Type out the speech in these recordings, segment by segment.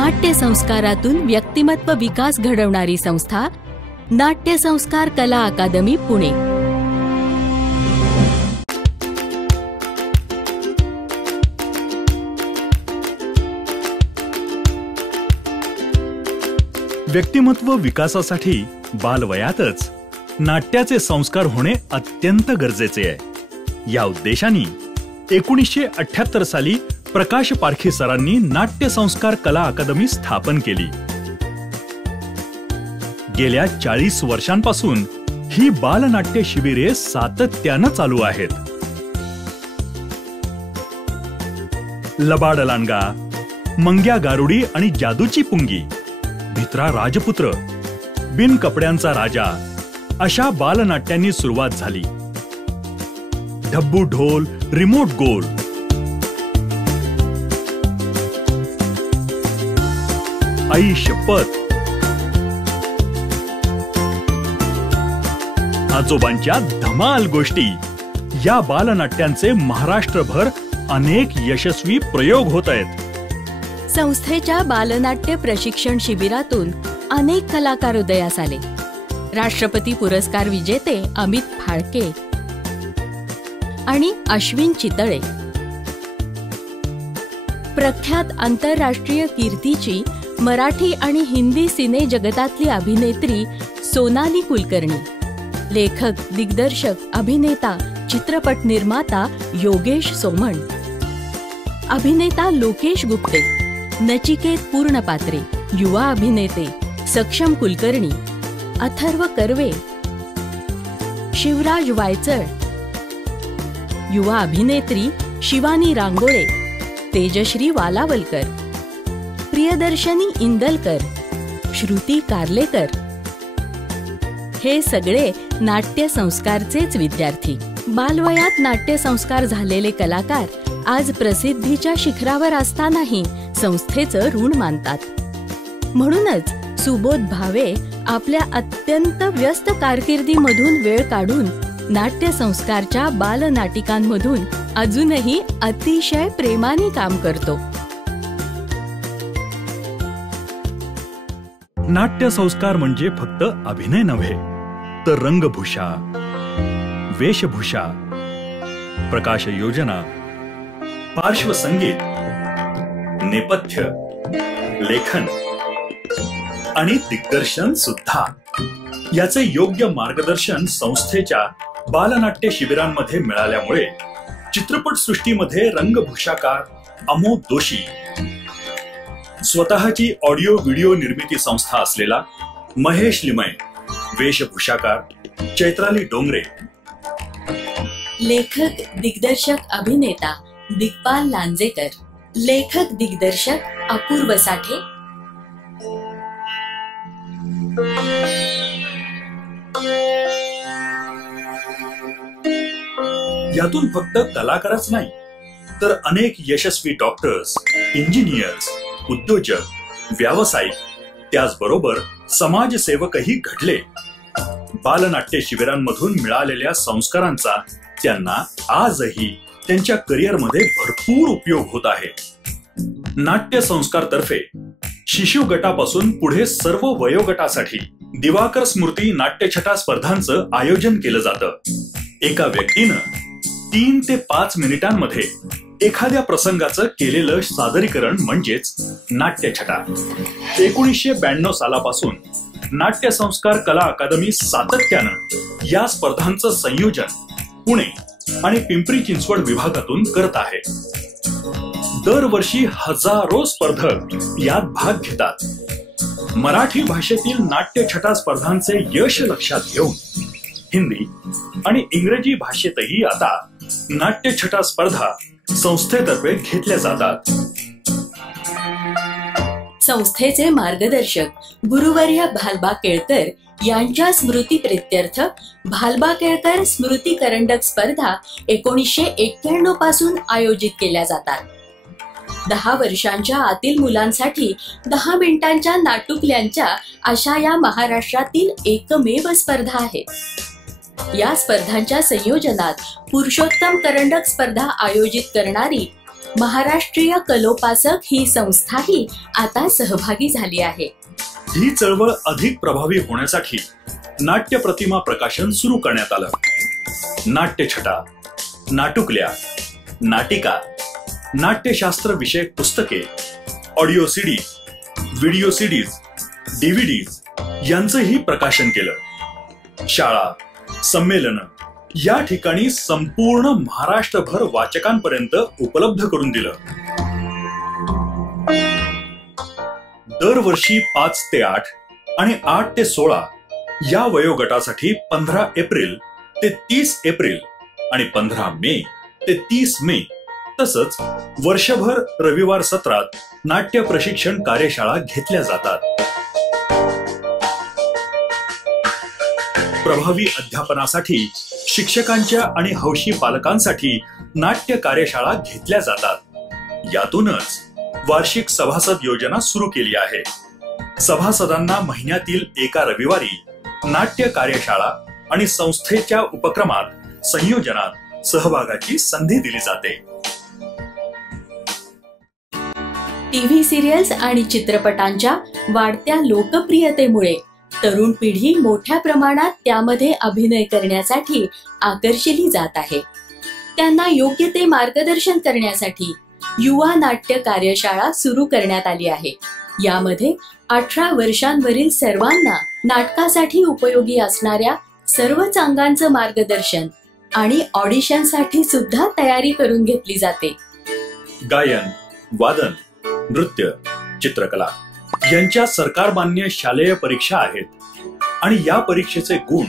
नाट्य संस्कारातून व्यक्तिमत्व विकास घडवणारी संस्था नाट्य संस्कार कला अकादमी पुणे। व्यक्तिमत्व विकासासाठी बालवयातच नाट्याचे संस्कार होणे अत्यंत गरजेचे आहे। या उद्देशाने 1978 साली प्रकाश पारखी सरांनी नाट्य संस्कार कला अकादमी स्थापन केली। गेल्या 40 वर्षांपासून ही बालनाट्य शिबिरे सातत्याने चालू आहेत। लबाड लांडगा, मंग्या गारुडी आणि जादूची पुंगी, भित्रा राजपुत्र, बिन कपड्यांचा राजा अशा बालनाट्यांनी सुरुवात झाली। ढब्बू ढोल, रिमोट गोल, आई शपथ, आजोबांच्या धमाल गोष्टी या बालनाट्यांचे महाराष्ट्रभर अनेक यशस्वी प्रयोग होत आहेत। संस्थेच्या बालनाट्य प्रशिक्षण शिबिरातून अनेक कलाकार उदयास आले। राष्ट्रपती पुरस्कार विजेते अमित फाळके आणि अश्विन चितळे, प्रख्यात आंतरराष्ट्रीय कीर्तीची मराठी आणि हिंदी सिने जगतातली अभिनेत्री सोनाली कुलकर्णी, लेखक, दिग्दर्शक, अभिनेता, चित्रपट निर्माता योगेश सोमण, अभिनेता लोकेश गुप्ते, नचिकेत पूर्णपात्रे, युवा अभिनेते सक्षम कुलकर्णी, अथर्व कर्वे, शिवराज वायचळ, युवा अभिनेत्री शिवानी रांगोळे, तेजश्री वालावलकर, प्रियदर्शनी इंदलकर, श्रुती कार्लेकर हे सगळे नाट्य संस्कारचेच विद्यार्थी। बालवयात नाट्य संस्कार झालेले कलाकार आज प्रसिद्धीच्या शिखरावर असतानाही संस्थेचं ऋण मानतात। म्हणूनच सुबोध भावे आपल्या अत्यंत व्यस्त कारकिर्दीमधून वेळ काढून नाट्य संस्कारच्या बालनाटिकांमधून अजूनही अतिशय प्रेमाने काम करतो। नाट्य संस्कार म्हणजे फक्त अभिनय नव्हे, तर रंगभूषा, वेशभूषा, प्रकाश योजना, पार्श्वसंगीत, नेपथ्य, लेखन आणि दिग्दर्शन सुद्धा याचे योग्य मार्गदर्शन संस्थेच्या बालनाट्य शिबिरांमध्ये मिळाल्यामुळे चित्रपट सृष्टीमध्ये रंगभूषाकार अमोद दोशी, स्वतःची ऑडिओ व्हिडिओ निर्मिती संस्था असलेला महेश लिमय, वेशभूषाकार चैत्राली डोंगरे, लेखक, दिग्दर्शक, अभिनेता दिग्पाल लांजेकर, लेखक, दिग्दर्शक अपूर्व साठे, यातून फक्त कलाकारच नाही तर अनेक यशस्वी डॉक्टर्स, इंजिनियर्स, उद्योजक, व्यावसायिक, त्याचबरोबर समाजसेवकही घडले। बालनाट्य शिबिरांमधून मिळालेल्या संस्कारांचा त्यांना आजही त्यांच्या करिअरमध्ये भरपूर उपयोग होत आहे। नाट्य संस्कार तर्फे शिशु गटापासून पुढे सर्व वयोगटासाठी दिवाकर स्मृती नाट्यछटा स्पर्धांचं आयोजन केलं जातं। एका व्यक्तीनं 3 ते 5 मिनिटांमध्ये एखाद्या प्रसंगाचं केलेलं सादरीकरण म्हणजेच नाट्यछटा। 1992 सालापासून नाट्य संस्कार कला अकादमी सातत्यानं या स्पर्धांचं संयोजन पुणे आणि पिंपरी चिंचवड विभागातून करत आहे। दरवर्षी हजारो स्पर्धक यात भाग घेतात। मराठी भाषेतील नाट्यछटा स्पर्धांचे यश लक्षात घेऊन हिंदी आणि इंग्रजी भाषेतही आता नाट्यछटा स्पर्धा संस्थेतर्फे घेतल्या जातात। संस्थेचे मार्गदर्शक गुरुवर्य भालबा केळकर यांच्या स्मृती प्रित्यर्थ भालबा केळकर स्मृती करंडक स्पर्धा 1991 पासून आयोजित केल्या जातात। 10 वर्षांच्या आतील मुलांसाठी 10 मिनिटांच्या नाटुकल्यांच्या अशा या महाराष्ट्रातील एकमेव स्पर्धा आहेत। या स्पर्धांच्या संयोजनात पुरुषोत्तम करंडक स्पर्धा आयोजित करणारी महाराष्ट्रीय कलोपासक ही संस्थाही आता सहभागी झाली आहे. ही चळवळ अधिक प्रभावी होण्यासाठी नाट्य प्रतिमा प्रकाशन सुरू करण्यात आलं. नाट्यछटा, नाटुकल्या, नाटिका, नाट्यशास्त्र विषयक पुस्तके, audio CDs, video CDs, DVDs यांचंही प्रकाशन केलं. शाळा, संमेलनं या ठिकाणी संपूर्ण महाराष्ट्रभर वाचकांपर्यंत उपलब्ध करून दिलं. दरवर्षी 5 ते 8 आणि 8 ते 16 या वयोगटासाठी 15 एप्रिल ते 30 एप्रिल आणि 15 मे ते 30 मे तसंच वर्षभर रविवार सत्रात नाट्य प्रशिक्षण कार्यशाळा घेतल्या जातात. प्रभावी अध्यापनासाठी शिक्षकांच्या आणि हौशी पालकांसाठी नाट्य कार्यशाळा घेतल्या जातात. यातूनच वार्षिक सभासद योजना सुरू केली आहे. सभासदांना महिन्यातील एका रविवारी नाट्य कार्यशाळा आणि संस्थेच्या उपक्रमात संयोजनात सहभागाची संधी दिली जाते. टीव्ही सिरियल्स आणि चित्रपटांच्या वाढत्या लोकप्रियतेमुळे तरुण पिढी मोठ्या प्रमाणात त्यामध्ये अभिनय करण्यासाठी आकर्षिली जात आहे. त्यांना योग्य ते मार्गदर्शन करण्यासाठी युवा नाट्य कार्यशाळा सुरू करण्यात आली आहे. यामध्ये 18 वर्षांवरील सर्वांना नाटकासाठी उपयोगी असणाऱ्या सर्वच अंगांचं मार्गदर्शन आणि ऑडिशनसाठी सुद्धा तयारी करून घेतली जाते. गायन, वादन, नृत्य, चित्रकला यांच्या सरकारमान्य शालेय परीक्षा आहेत आणि या परीक्षेचे गुण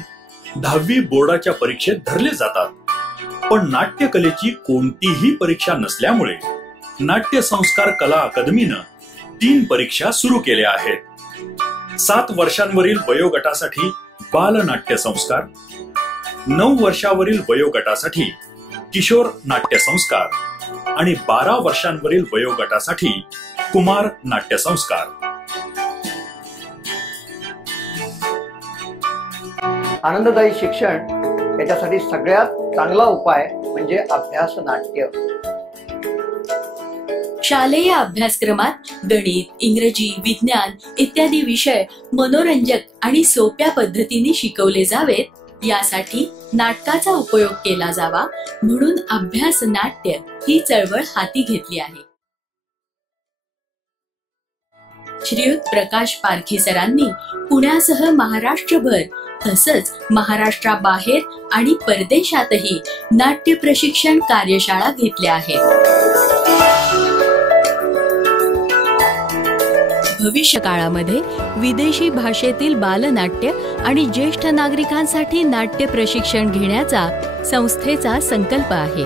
10वी बोर्डाच्या परीक्षेत धरले जातात. पण नाट्यकलेची कोणतीही परीक्षा नसल्यामुळे नाट्य संस्कार कला अकादमीनं 3 परीक्षा सुरू केल्या आहेत. 7 वर्षांवरील वयोगटासाठी बाल नाट्य संस्कार, 9 वर्षावरील वयोगटासाठी किशोर नाट्य संस्कार आणि 12 वर्षांवरील वयोगटासाठी कुमार नाट्य संस्कार. आनंददायी शिक्षण याच्यासाठी सगळ्यात चांगला उपाय म्हणजे अभ्यास नाट्य. शालेय अभ्यासक्रमात गणित, इंग्रजी, विज्ञान इत्यादी विषय मनोरंजक आणि सोप्या पद्धतीने शिकवले जावेत यासाठी नाटकाचा उपयोग केला जावा म्हणून अभ्यास नाट्य ही चळवळ हाती घेतली आहे. श्रीयुत प्रकाश पारखी सरांनी पुण्यासह महाराष्ट्रभर तसंच महाराष्ट्राबाहेर आणि परदेशातही नाट्य प्रशिक्षण कार्यशाळा घेतल्या आहेत. भविष्य काळामध्ये विदेशी भाषेतील बालनाट्य आणि ज्येष्ठ नागरिकांसाठी नाट्य प्रशिक्षण घेण्याचा संस्थेचा संकल्प आहे.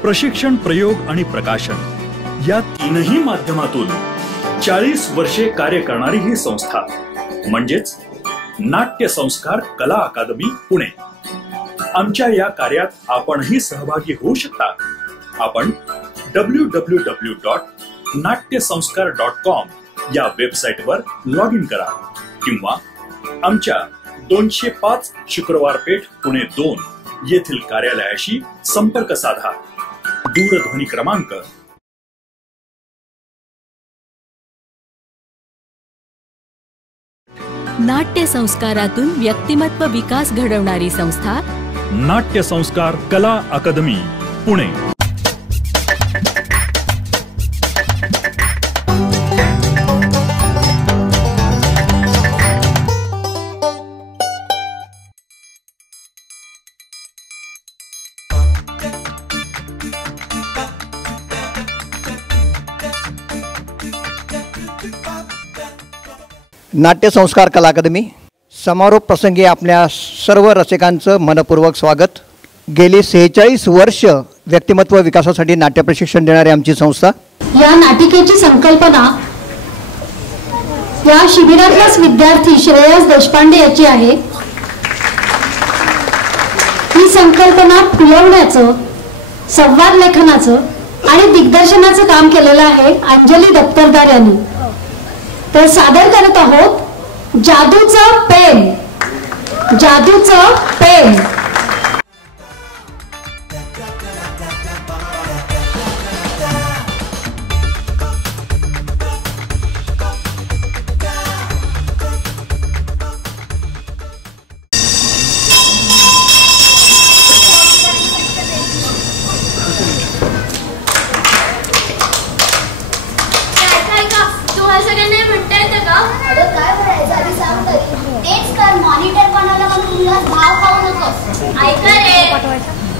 प्रशिक्षण, प्रयोग आणि प्रकाशन या तीनही माध्यमातून 40 वर्षे कार्य करणारी ही संस्था म्हणजेच नाट्य संस्कार कला अकादमी पुणे. आमच्या या कार्यात आपणही सहभागी होऊ शकता. आपण www.natyasanskar.com या वेबसाईटवर लॉग इन करा किंवा आमच्या 205 शुक्रवार पेठ पुणे 2 येथील कार्यालयाशी संपर्क साधा. दूरध्वनी क्रमांक 'नाट्य संस्कारातून व्यक्तिमत्व विकास घडवणारी संस्था नाट्य संस्कार कला अकादमी पुणे. नाट्य संस्कार कला अकादमी समारोप प्रसंगी आपल्या सर्व रसिकांचं मनपूर्वक स्वागत. गेली 46 वर्ष व्यक्तिमत्व विकासासाठी नाट्य प्रशिक्षण देणारी आमची संस्था. या नाटिकेची संकल्पना या शिबिरातलाच विद्यार्थी श्रेयस देशपांडे याची आहे. ही संकल्पना फुलवण्याचं, संवाद लेखनाचं आणि दिग्दर्शनाचं काम केलेलं आहे अंजली दप्तरदार यांनी. तर सादर करत आहोत जादूचं पेन. जादूचं पेन. ऐका रे.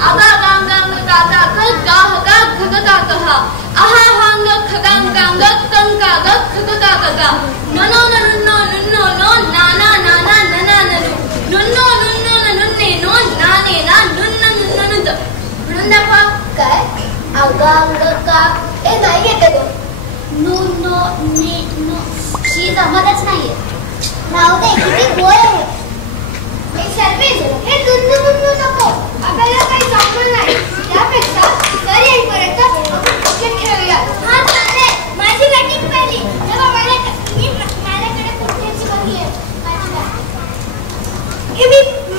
आगा गांग गांग गागा ग गाह गा घग गा कहा आहा हांग खगांग गांग कंका ग खग गा गा ननो ननो ननो नो नाना नाना नना ननु नुन्नो नुन्नो नुन्ने नो नाने ना नुन्न नुन्न म्हणून दाखवा. काय अगांग का ए नाही येते गो. नो नो ने नो ही जमतच नाहीये. नाव दे किती गोय आहे. एक सर्विस हे नुन्नो नुन्नो नको. आपल्याला काही जमलं नाही. त्यापेक्षा घरी येईपर्यंत आपण क्रिकेट खेळूया. हा चालेल. माझी बॅटिंग पहिली. तेव्हा माझ्याकडे क्रिकेटची बॉल आहे.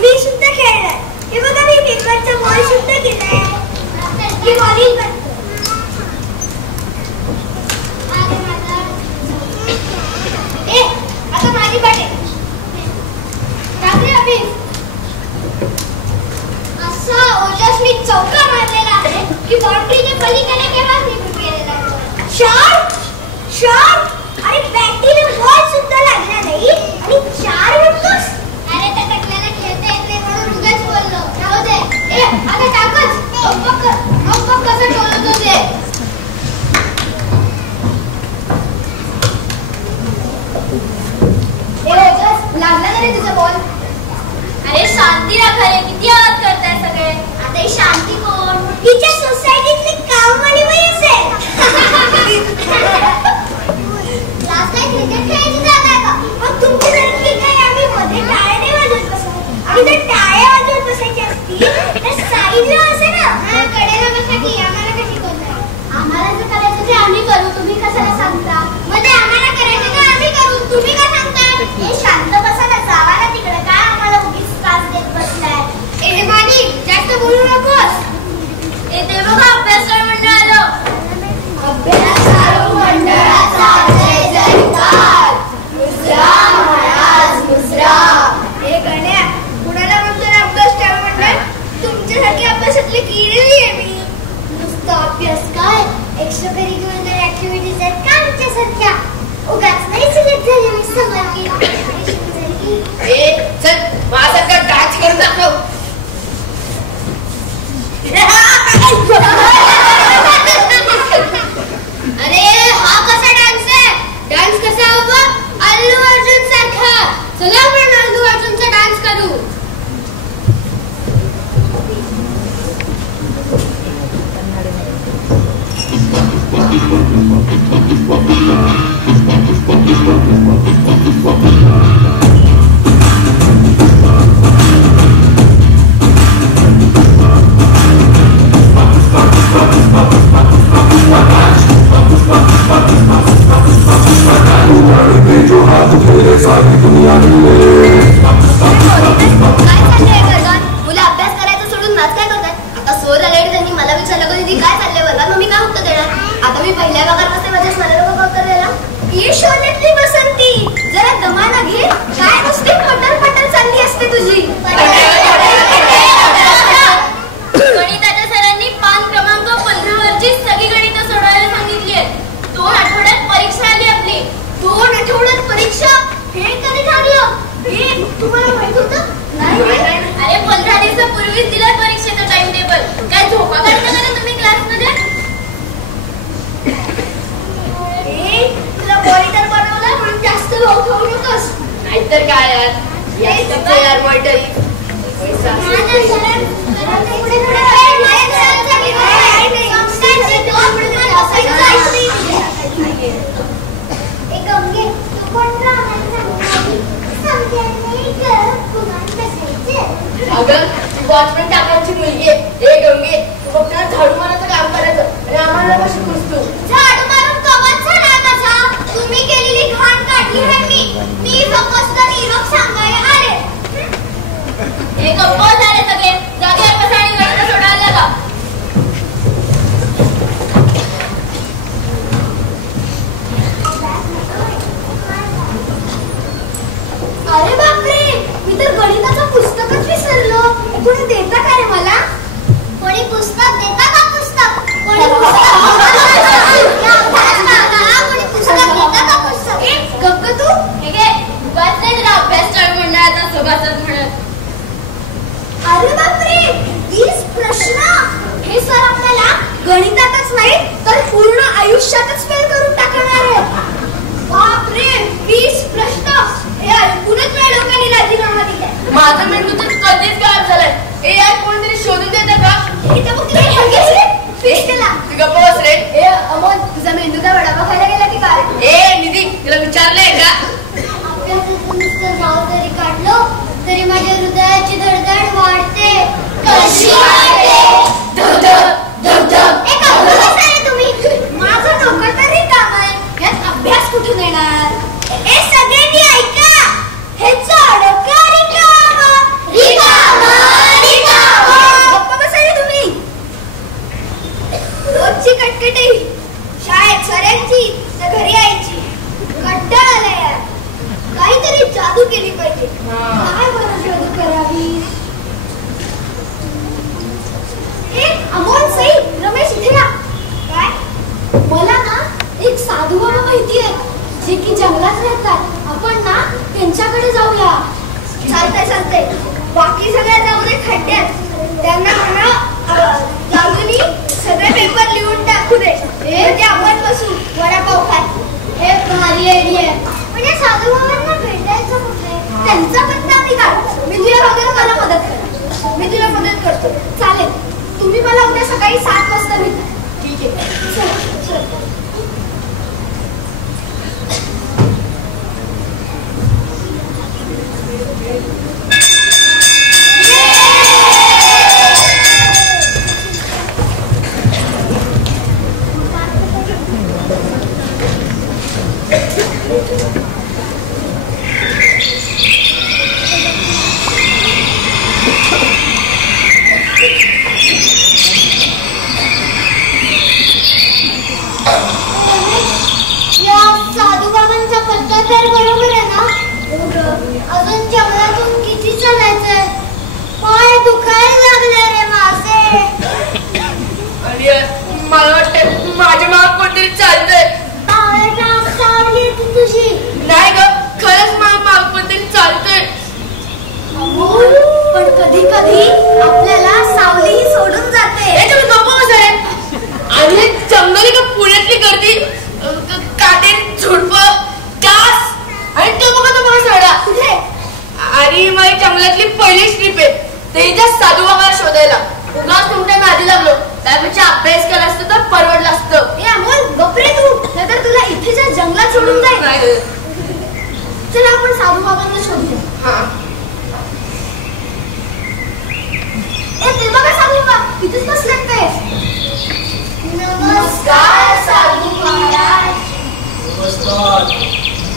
मी सुद्धा खेळलाय. हे बघा मी क्रिकेटचा बॉल सुद्धा केलाय. ही बॉलिंग करतो. ए आता माझी बॅट आहे. टाकले अभि. असा ओजस्वी चौका मारलेला आहे की बाउंड्रीच्या पलीकडे केव्हाच निघून गेलेला आहे. शॉट शॉट अरे बॅटीला बॉल सुद्धा लागला नाही आणि 4 विकेट्स. अरे त्या टकल्याला खेळता येत नाही म्हणून उगाच बोललो. राहू दे. ए आता टाकच. मग कसं टोलतो ते. ए ओजस लागला नाही तुझा बॉल. अरे शांती राखा रे. किती आवाज करताय सगळे. आता ही शांती कोण. हिच्या सोसायटीतली कामवाली बाई असेल. लास्ट टाइम क्रिकेट खेळायची जागा का. मग तुमच्यासारखी काय आम्ही मध्ये टाळ्या नाही वाजवत बसू. आणि जर टाळ्या वाजवत बसायची असती तर साईडला असे ना. हा कडेला बसा की आम्हाला कशी शिकवताय. आम्हाला जर करायचं ते आम्ही करू. तुम्ही कशाला सांगता. मध्ये आम्हाला करायचं तर आम्ही करू. तुम्ही का सांगता. हे शांत बसा ना. जावा ना तिकडे. काय आम्हाला उगीच त्रास देत बसलाय. ए मानी जास्त बोलू नकोस. ए ते बघा अभ्यासकार मंडळ आलं. अभ्यासकार मंडळाचा जय जयकार. मुजरा महाराज मुजरा. ए गण्या कुणाला म्हणतो ना अभ्यास ठेवा मंडळ. तुमच्यासारखी अभ्यासातली किडी आहे मी. नुसता अभ्यास काय एक्स्ट्रा करिक्युलर ऍक्टिव्हिटीज आहेत का आमच्यासारख्या. उगाच नाही सिलेक्ट झाले मी समजली. ए चल माझ्यासारखा डान्स करून दाखव. अरे हा कसा डान्स आहे. डान्स कसा हवा. अल्लू अर्जुन सारखा. चला आपण अल्लू अर्जुनचा डान्स करू. मुलं अभ्यास करायचं सोडून नाच काय करतात. आता सोर आले त्यांनी मला विचारलं की दीदी काय चाललंय वर्गात. मग मी काय उत्तर देणार. आता मी पहिल्या भागात बसते. माझ्या मला लोक उत्तर द्यायला. ये शोलेतली बसंती जरा दमाना घे. काय नुसती पटल चालली असते तुझी. गणिताच्या सरांनी पान क्रमांक 15 वरची सगळी गणितं सोडवायला सांगितली आहेत. 2 आठवड्यात परीक्षा आली आपली. 2 आठवड्यात परीक्षा. हे कधी ठरलं. हे तुम्हाला माहित होतं. नाही अरे 15 दिवसापूर्वीच दिला परीक्षेचं टाइम टेबल. काय झोपा काढता का तुम्ही क्लासमध्ये. तुला मॉनिटर बनवलं म्हणून जास्त लोक होऊ नकोस. नाहीतर काय यार मॉनिटर. अगं तू वॉचमॅन टाकायची मुलगी आहे. ए गंगे तू फक्त झाडू मारायचं काम करायचं आणि आम्हाला कशी खुसतो. झाडू मारून कवच झाला माझा. तुम्ही केलेली घाण काढली आहे मी फक्त निरोप सांगायला आले. हे गप्प झाले सगळे. जागेवर बसा आणि गणितं सोडायला लागा. वडापाव खायला गेला की काय? ए निधी तुला विचारलंय का? अभ्यासाचं नुसतं नाव जरी काढलं तरी माझ्या हृदयाची धडधड वाढते. कशी वाढते? धडधड धडधड. एक अभ्यास आहे तुम्ही. माझं डोकं तरी काम आहे, यात अभ्यास कुठून येणार? हे सगळ्यांनी ऐका. हे चढका रिकामा रिकामा रिकामा. गप्प बसा रे तुम्ही. रोजची कटकटी, शाळेत सरांची तर घरी यायची. कंटाळा आलाय यार. काहीतरी जादू केली पाहिजे. काय बरं जादू करावी? अमोल सई रमेश इथे या. काय? मला ना एक साधू बाबा माहिती आहे जे की जंगलात राहतात. आपण ना त्यांच्याकडे जाऊया. चालतंय. बाकी सगळ्या जाऊ दे खड्ड्यात. त्यांना म्हणा जाऊनी सगळे पेपर लिहून टाकू दे. म्हणजे आपण बसू वडापाव खात. हे भारी आयडिया आहे. म्हणजे साधू बाबांना भेटायचं कुठे? त्यांचा पत्ता मी काढ. मी तुला मला मदत कर. मी तुला मदत करतो. चालेल. तुम्ही मला उद्या सकाळी 7 वाजता भेटा. ठीक आहे. चल. अजून जंगलातून किती चालायचंय? पाय दुखायला लागले रे माझे. मला वाटतं माझ्या माग कोणतरी चालतंय. सावली येते तुझी. नाही ग, खरंच माझ्या माग कोणतरी चालतंय. पण कधी कधी आपल्याला सावलीही सोडून जाते. हे तुम्ही गप्प बसा रे. आणि जंगली का पुण्यातली गर्दी, काटे झुडप कास आणि तो बघा तो मला साडा कुठे? आणि माझी जंगलातली पहिलीच ट्रिप आहे. त्याच्या साधू बाबाला शोधायला. उगाच तुमच्या नादी लागलो. त्यापेक्षा अभ्यास केला असतं तर परवडलं असतं. ए अमोल गप्रे तू. नाहीतर तुला इथेच्या जंगलात सोडून जाईल. चला आपण साधू बाबांना शोधूया. हा. ए ते बघा साधू बाबा इथेच बसलेत काय. नमस्कार साधू महाराज. नमस्कार.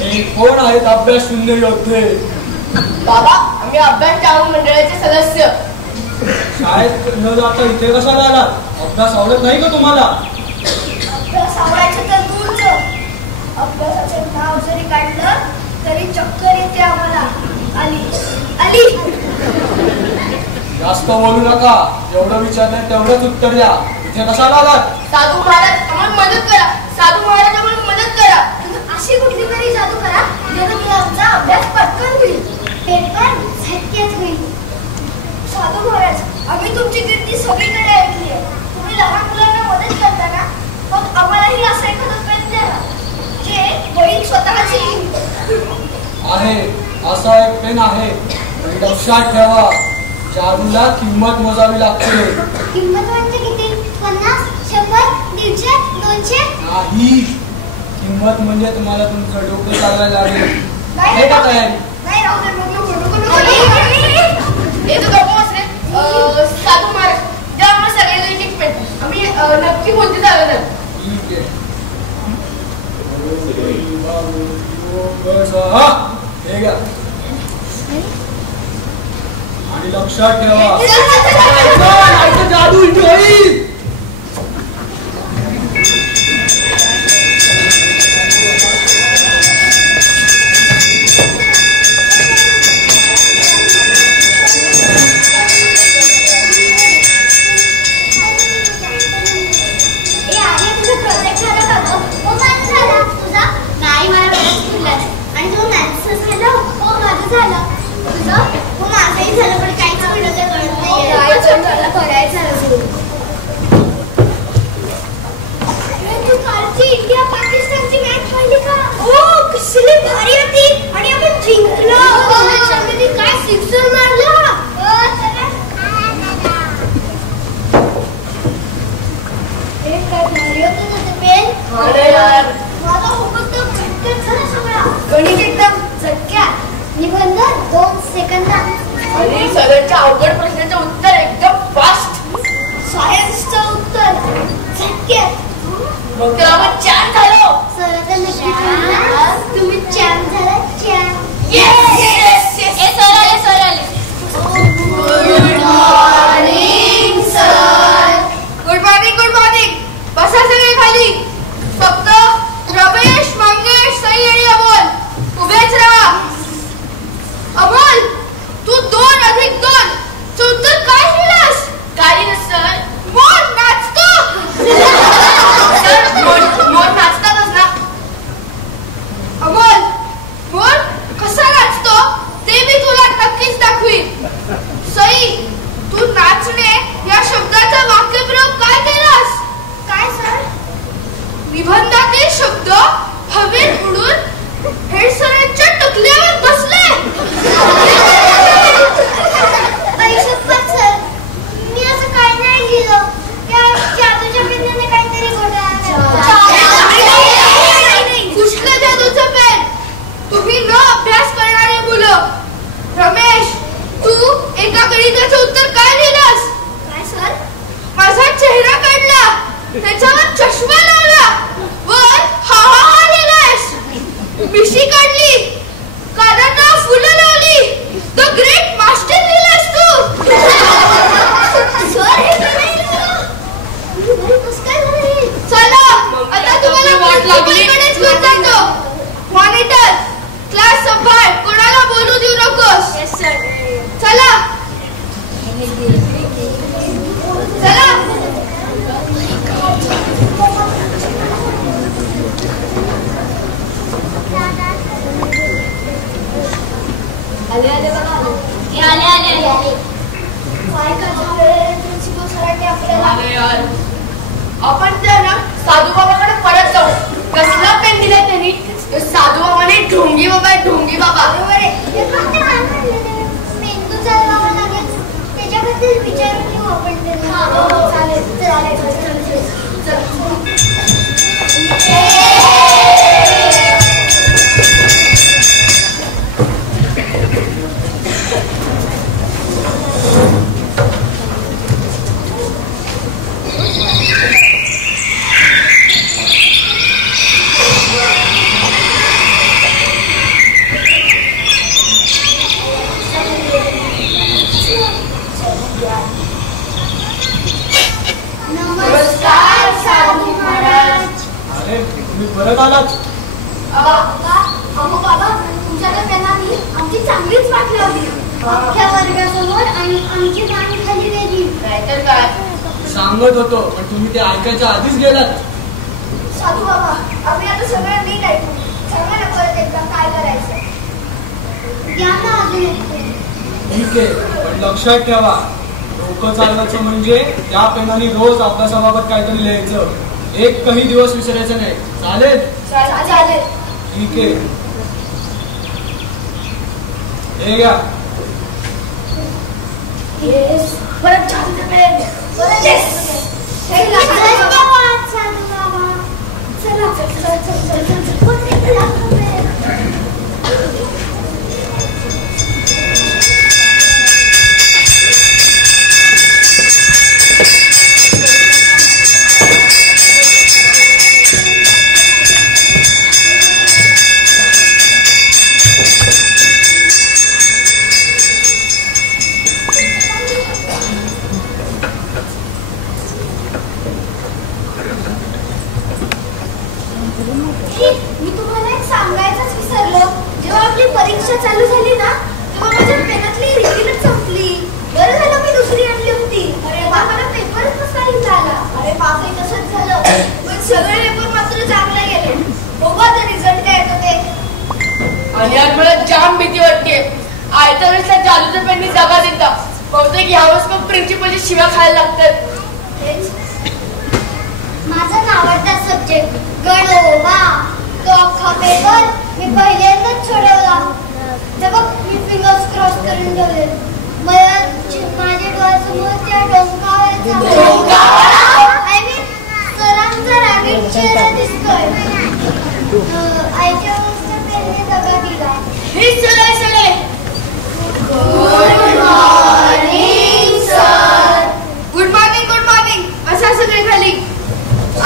हे कोण आहेत अभ्यास शून्य योद्धे? बाबा आम्ही अभ्यास टाळून मंडळाचे सदस्य. शाळेत न जाता इथे कशाला आला? अभ्यास आवडत नाही का तुम्हाला? अभ्यास आवडायचं तर दूरचं. अभ्यासाचं नाव जरी काढलं तरी चक्कर येते आम्हाला. आली. जास्त बोलू नका. जेवढं विचारलं तेवढंच उत्तर द्या. इथे कशाला आलात? साधू महाराज आम्हाला मदत करा. साधू महाराज आम्हाला मदत करा. अशी कुठली तरी जादू करा जेणेकरून आमचा अभ्यास पटकन होईल. पेपर झटक्यात होईल. साधू महाराज आम्ही तुमची कीर्ती सगळीकडे ऐकली आहे. तुम्ही लहान मुलांना मदत करता ना, मग आम्हालाही असं एखादं पेन द्या जे वडील स्वतःची. आहे असा एक पेन आहे. लक्षात ठेवा जादूला किंमत मोजावी लागते. किंमत म्हणजे किती? 50, 100, 150, 200? नाही, किंमत म्हणजे तुम्हाला तुमचं डोकं चालवायला लागेल. हे का तयारी? नाही राहू दे. साधू महाराज द्या आम्हाला सगळ्यांना एक पेन. आम्ही नक्की कोणती चालवणार. ठीक आहे. हे घ्या. आणि लक्षात ठेवा जादू इथे होईल. इंडिया पाकिस्तानची मॅच पाहिली का? ओ कसली भारी होती. आणि आपण जिंकलो. काय सिक्सर मारला. काय भारी होतं ना ते पेन. अरे यार झटक्यात निबंध 2 सेकंदात आणि सगळ्यांच्या अवघड प्रश्नाचं उत्तर एकदम फास्ट. सायन्सचं उत्तर झटक्यात. मग तर आपण छान झालो. सर आता नक्की म्हणणार तुम्ही चॅम्प झाला चॅम्प. Yes, yes, yes. ए सर आले सर आले. Good morning sir. Good morning good morning. बसा सगळे खाली. फक्त रमेश मंगेश सई आणि अमोल उभेच राहा. अमोल तू 2 अधिक 2 चं उत्तर काय लिहिलंस? काय लिहिलंस सर? मोर नाचतो. सर मोर नाचतातच ना. अमोल मोर कसा नाचतो ते मी तुला नक्कीच दाखवीन. सई तू नाचणे या शब्दाचा वाक्यप्रयोग काय केलास? काय सर? निबंधातील शब्द हवेत उडून हेड सरांच्या टकल्यावर बसले. शपथ सर मी असं काय नाही लिहिलं. त्या जादूच्या पेनाने काहीतरी कुठलं जादूचं पेन? तुम्ही न अभ्यास करणारे मुलं. रमेश तू एका गणिताचं उत्तर काय लिहिलंस? काय सर? माझा चेहरा काढला त्याच्यावर चष्मा लावला वर हा हा हा लिहिलास. मिशी काढली कानांना फुलं लावली द ग्रेट मास्टर लिहिलास तू. सर हे नाही लिहिलं. कसं काय झालं हे? चला आता तुम्हाला वाट लागलीकडेच घेऊन जातो. मॉनिटर क्लास संभाळ. कोणाला बोलू देऊ नकोस. Yes sir. चला चला. आले बघा. आले. काय करतो प्रिन्सिपल सरांनी आपल्याला. अरे यार आपण त्या ना साधू बाबाकडे परत जाऊ. कसला पेन दिलाय त्यांनी? साधू बाबाने ढोंगी बाबा आहे ढोंगी बाबा. बरोबर आहे. ते फक्त काय म्हणले मेंदू चालवावा लागेल त्याच्याबद्दल विचारून घेऊ आपण त्यांना. चालेल. नमस्कार साधू महाराज. अरे तुम्ही परत आलात. अहो बाबा तुमच्या पेनाने आमची चांगलीच वाट लावली. अख्ख्या वर्गासमोर आणि आमची मान खाली दिली. नाहीतर काय. सांगत होतो पण तुम्ही ते ऐकायच्या आधीच गेलात. साधू बाबा आम्ही आता सगळं नीट ऐकू. सांगा ना परत एकदा काय करायचं. द्या ना अजून एक पेन. ठीक आहे पण लक्षात ठेवा डोकं चालवायचं म्हणजे त्या पेनाने रोज अभ्यासाबाबत काहीतरी लिहायचं. एकही दिवस विसरायचं नाही. चालेल? चालेल. ठीक आहे. हे घ्या. येस. परत जादूचं पेन. परत येस. साधू बाबा चला. मी तुम्हाला एक सांगायचंच विसरलो. जेव्हा आपली परीक्षा चालू झाली ना तेव्हा माझ्या पेनातली रिफिलच संपली. बरं झालं मी दुसरी आणली होती. अरे मला पेपरच कसा लिहिता आला. अरे माझंही तसंच झालं. पण सगळे पेपर मात्र चांगले गेले. बघा तर रिझल्ट काय येतो ते. आणि आज मला जाम भीती वाटते. आयत्या वेळेसला जादूच्या पेननी जागा देतात. बहुतेक यावेळेस मग प्रिन्सिपलची शिव्या खायला लागतात. माझा आवडता सब्जेक्ट गणोबा. तो अख्खा पेपर मी पहिल्यांदाच सोडवला. तेव्हा मी फिंगर्स क्रॉस करून ठेवले. मला माझ्या डोळ्यासमोर त्या डोंकावरचा आय मीन सरांचा रागीट चेहरा दिसतोय. आईच्या वस्तू पेनने दगा दिला. Good morning. असा सगळे खाली.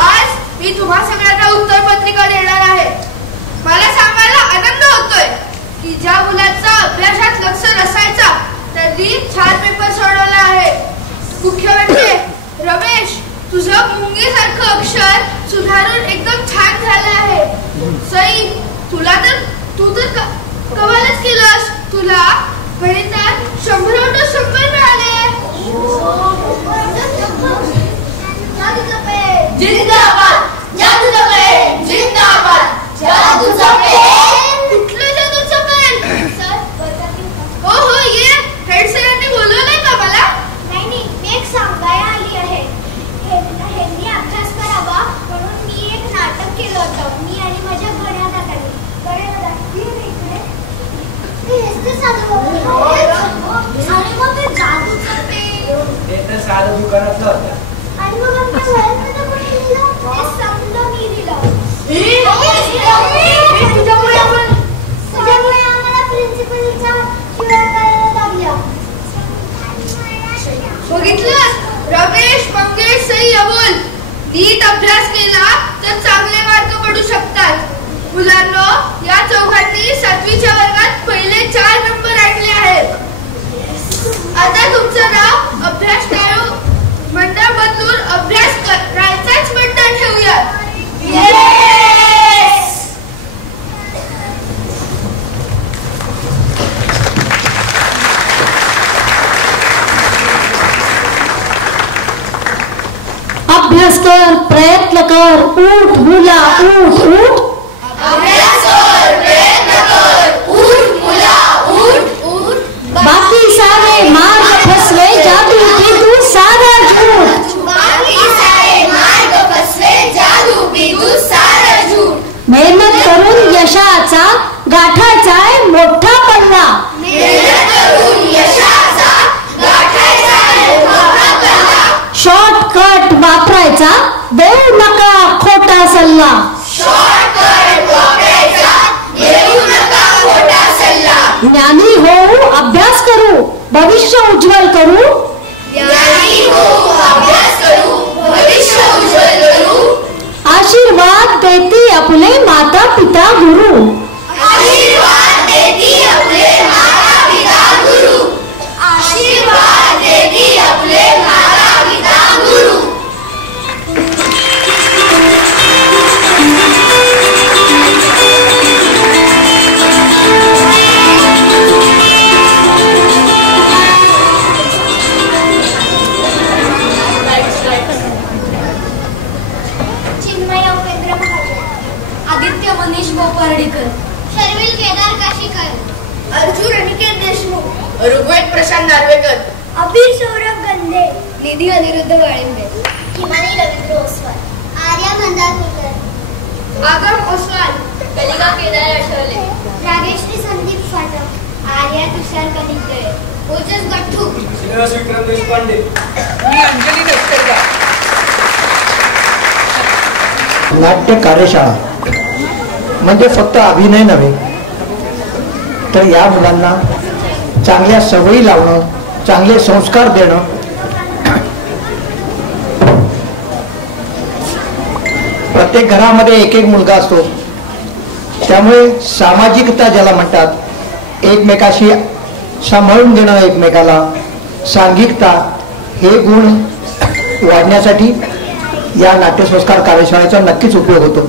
आज मी तुम्हा सगळ्यांना उत्तर पत्रिका देणार आहे. मला सांगायला आनंद होतोय की ज्या मुलांचा अभ्यासात लक्ष नसायचा त्यांनी छान पेपर सोडवला आहे. मुख्य म्हणजे रमेश, तुझं मुंगीसारखं अक्षर सुधारून एकदम छान झालं आहे. सई, तू तर कमालच केलंस. तुला गणितात 100 मिळाले. जिंदाबाद जादूचा पेन, जिंदाबाद जादूचा पेन. कुठलं जादूचं पेन? हो ये. हेड सरांनी बोलवलंय का मला? नाही, मी एक सांगायला आली आहे. ह्यांनी अभ्यास करावा म्हणून मी एक नाटक केलं होतं. मी आणि माझ्या गण्या दादानी. आणि मग ते जादूचं पेन ते तर साधं दुकानातलं होतं. आणि मग आमच्या शाळेत कोणी दिलं? ते समजा मी दिलं. तुझ्यामुळे आम्हाला प्रिन्सिपलचा शिवाय करायला लागला. बघितलं रमेश, मंगेश, सई, अमोल, नीट अभ्यास केला तर चांगले मार्क पडू शकतात. मुलांनो, या चौघांनी 7वीच्या वर्गात पहिले 4 नंबर आणले आहेत. आता तुमचं नाव अभ्यास टाळू मंडळ बदलून अभ्यास करायचाच मंडळ ठेवूयात. अभ्यास कर, प्रयत्न कर, उठ मुला उठ उठ. अभ्यास कर, प्रयत्न कर, उठ मुला उठ. बाकी सारे मार्ग फसवे, जादू बिदू सारा झूठ. बाकी सारे मार्ग फसवे, जादू बिदू सारा झूठ. मेहनत करून यशाचा गाठायचाय मोठा पल्ला. मेहनत करून यशाचा गाठायचा मोठा पल्ला. शॉर्टकट वापरायचा, देऊ नका खोटा सल्ला. शॉर्टकट वापरायचा, देऊ नका खोटा सल्ला. ज्ञानी होऊ, अभ्यास करू, भविष्य उज्ज्वल करू. ज्ञानी होऊ, अभ्यास करू, भविष्य उज्ज्वल करू. आशीर्वाद देती आपले माता पिता गुरु. आशीर्वाद देती आपले माता पिता गुरु. आशीर्वाद देती आपले माता पिता गुरु. चिन्मय उपेंद्र महाजन. आदित्य मनीष बोपार्डीकर, शर्विल केदार काशीकर. अर्जुन अनिकेत देशमुख, ऋग्वेद प्रशांत नार्वेकर, अबीर सौरभ गंधे. निधी अनिरुद्ध वाळिंबे, हिमानी रवींद्र ओसवाल. आर्या मंदारकर. आगम ओसवाल, कलिका केदार आठवले, रागेश्री संदीप फाटक. आर्या तुषार कनिकळे. ओजस गठ्ठू. श्रेयस विक्रम देशपांडे. नाट्य कार्यशाळा म्हणजे फक्त अभिनय नव्हे, तर या मुलांना चांगल्या सवयी लावणं, चांगले संस्कार देणं, प्रत्येक घरामध्ये एक एक मुलगा असतो. त्यामुळे सामाजिकता ज्याला म्हणतात, एकमेकाशी सांभाळून घेणं, एकमेकाला सांघिकता, हे गुण वाढण्यासाठी या नाट्यसंस्कार कार्यशाळेचा नक्कीच उपयोग होतो.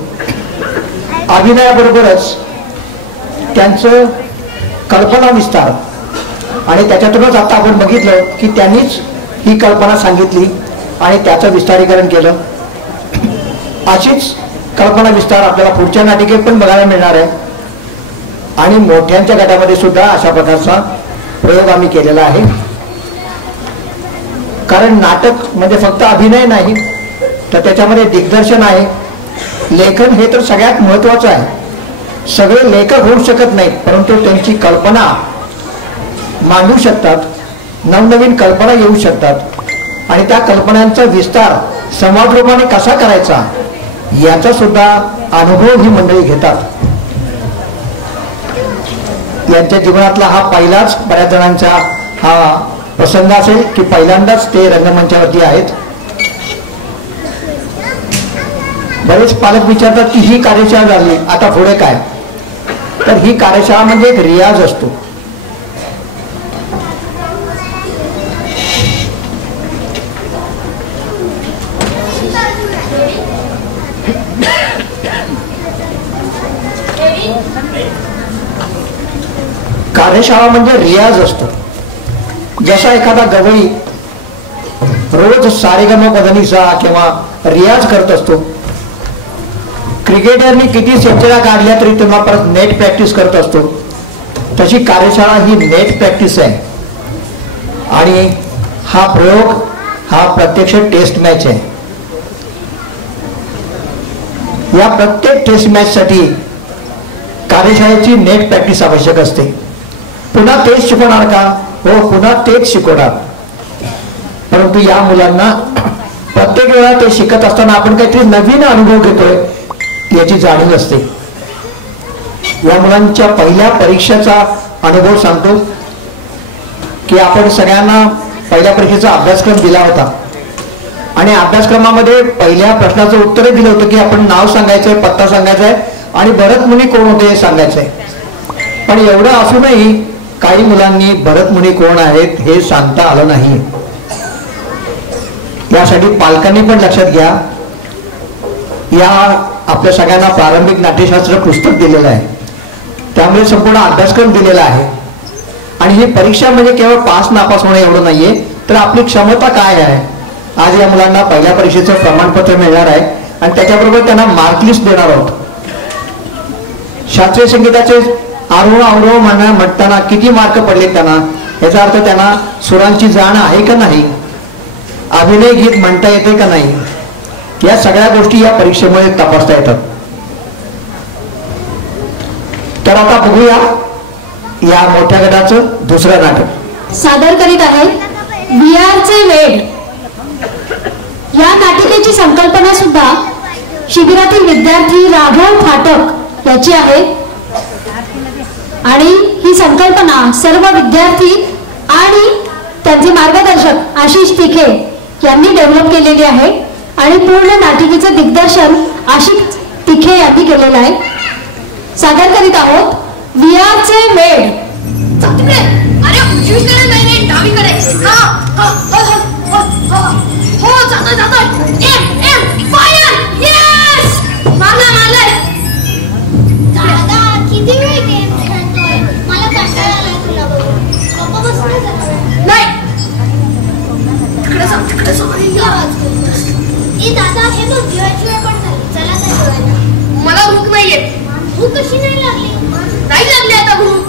अभिनयाबरोबरच त्यांचं कल्पना विस्तार, आणि त्याच्यातूनच आता आपण बघितलं की त्यांनीच ही कल्पना सांगितली आणि त्याचं विस्तारीकरण केलं. अशीच कल्पना विस्तार आपल्याला पुढच्या नाटिकेत पण बघायला मिळणार आहे. आणि मोठ्यांच्या गटामध्ये सुद्धा अशा प्रकारचा प्रयोग आम्ही केलेला आहे. कारण नाटक म्हणजे फक्त अभिनय नाही, तर त्याच्यामध्ये दिग्दर्शन आहे, लेखन हे तर सगळ्यात महत्त्वाचं आहे. सगळे लेखक होऊ शकत नाहीत, परंतु त्यांची कल्पना मांडू शकतात, नवनवीन कल्पना येऊ शकतात, आणि त्या कल्पनांचा विस्तार समाजरूपाने कसा करायचा याचा सुद्धा अनुभव ही मंडळी घेतात. यांच्या जीवनातला हा पहिलाच बऱ्याच जणांचा हा प्रसंग असेल की पहिल्यांदाच ते रंगमंचावरती आहेत. बरेच पालक विचारतात की ही कार्यशाळा झाली आता पुढे काय. तर ही कार्यशाळा म्हणजे एक रियाज असतो. कार्यशाळा म्हणजे रियाज असतो. जसा एखादा गवळी रोज सारेगमपधनिसा किंवा रियाज करत असतो. क्रिकेटरनी किती सेंचुऱ्या काढल्या तरी तेव्हा परत नेट प्रॅक्टिस करत असतो. तशी कार्यशाळा ही नेट प्रॅक्टिस आहे. आणि हा प्रयोग हा प्रत्यक्ष टेस्ट मॅच आहे. या प्रत्येक टेस्ट मॅच साठी कार्यशाळेची नेट प्रॅक्टिस आवश्यक असते. पुन्हा तेच शिकवणार का? हो, पुन्हा तेच शिकवणार. परंतु या मुलांना प्रत्येक वेळा ते शिकत असताना आपण काहीतरी नवीन अनुभव घेतोय याची जाणीव असते. या मुलांच्या पहिल्या परीक्षेचा अनुभव सांगतो की आपण सगळ्यांना पहिल्या परीक्षेचा अभ्यासक्रम दिला होता आणि अभ्यासक्रमामध्ये पहिल्या प्रश्नाचं उत्तर दिलं होतं की आपण नाव सांगायचंय, पत्ता सांगायचा आहे आणि भरतमुनी कोण होते हे सांगायचंय. पण एवढं असूनही काही मुलांनी भरतमुनी कोण आहेत हे सांगता आलं नाही. यासाठी पालकांनी पण लक्षात घ्या. या आपल्या सगळ्यांना प्रारंभिक नाट्यशास्त्र पुस्तक दिलेलं आहे, त्यामुळे संपूर्ण अभ्यासक्रम दिलेला आहे. आणि ही परीक्षा म्हणजे केवळ पास नापास होणं एवढं नाहीये, तर आपली क्षमता काय आहे. आज या मुलांना पहिल्या परीक्षेचं प्रमाणपत्र मिळणार आहे आणि त्याच्याबरोबर त्यांना मार्कलिस्ट देणार आहोत. शास्त्रीय संगीताचे आरोह अवरोह म्हणताना किती मार्क पडले त्यांना, याचा अर्थ त्यांना सुरांची जाण आहे का नाही, अभिनय गीत म्हणता येते का नाही, या सगळ्या गोष्टी या परीक्षेमुळे तपासता येतात. तर आता बघूया या मोठ्या गटाचं दुसरं नाटक. सादर करीत आहे विहारचे वेड. या नाटिकेची संकल्पना सुद्धा शिबिरातील विद्यार्थी राघव फाटक याची आहे आणि ही संकल्पना सर्व विद्यार्थी आणि त्यांचे मार्गदर्शक आशिष तिखे यांनी डेव्हलप केलेली आहे आणि पूर्ण नाटिकेचं दिग्दर्शन आशिष तिखे यांनी केलेलं आहे. सादर करीत आहोत विहारचे वेड. अरे उजवीकडे नाही, डावीकडे. हो, जातोय जातोय. फायर. येस, मारलंय. दादा किती वेळ गेम खेळतोय, मला कंटाळा आलाय तुला बघून. पप्पा बसले नाही, तिकडे जाऊ. ए दादा, हे बघ जेवायची वेळ पण झाली. चला आता जेवायला. मला भूक नाहीये. भूक कशी नाही लागली? नाही लागली आता भूक.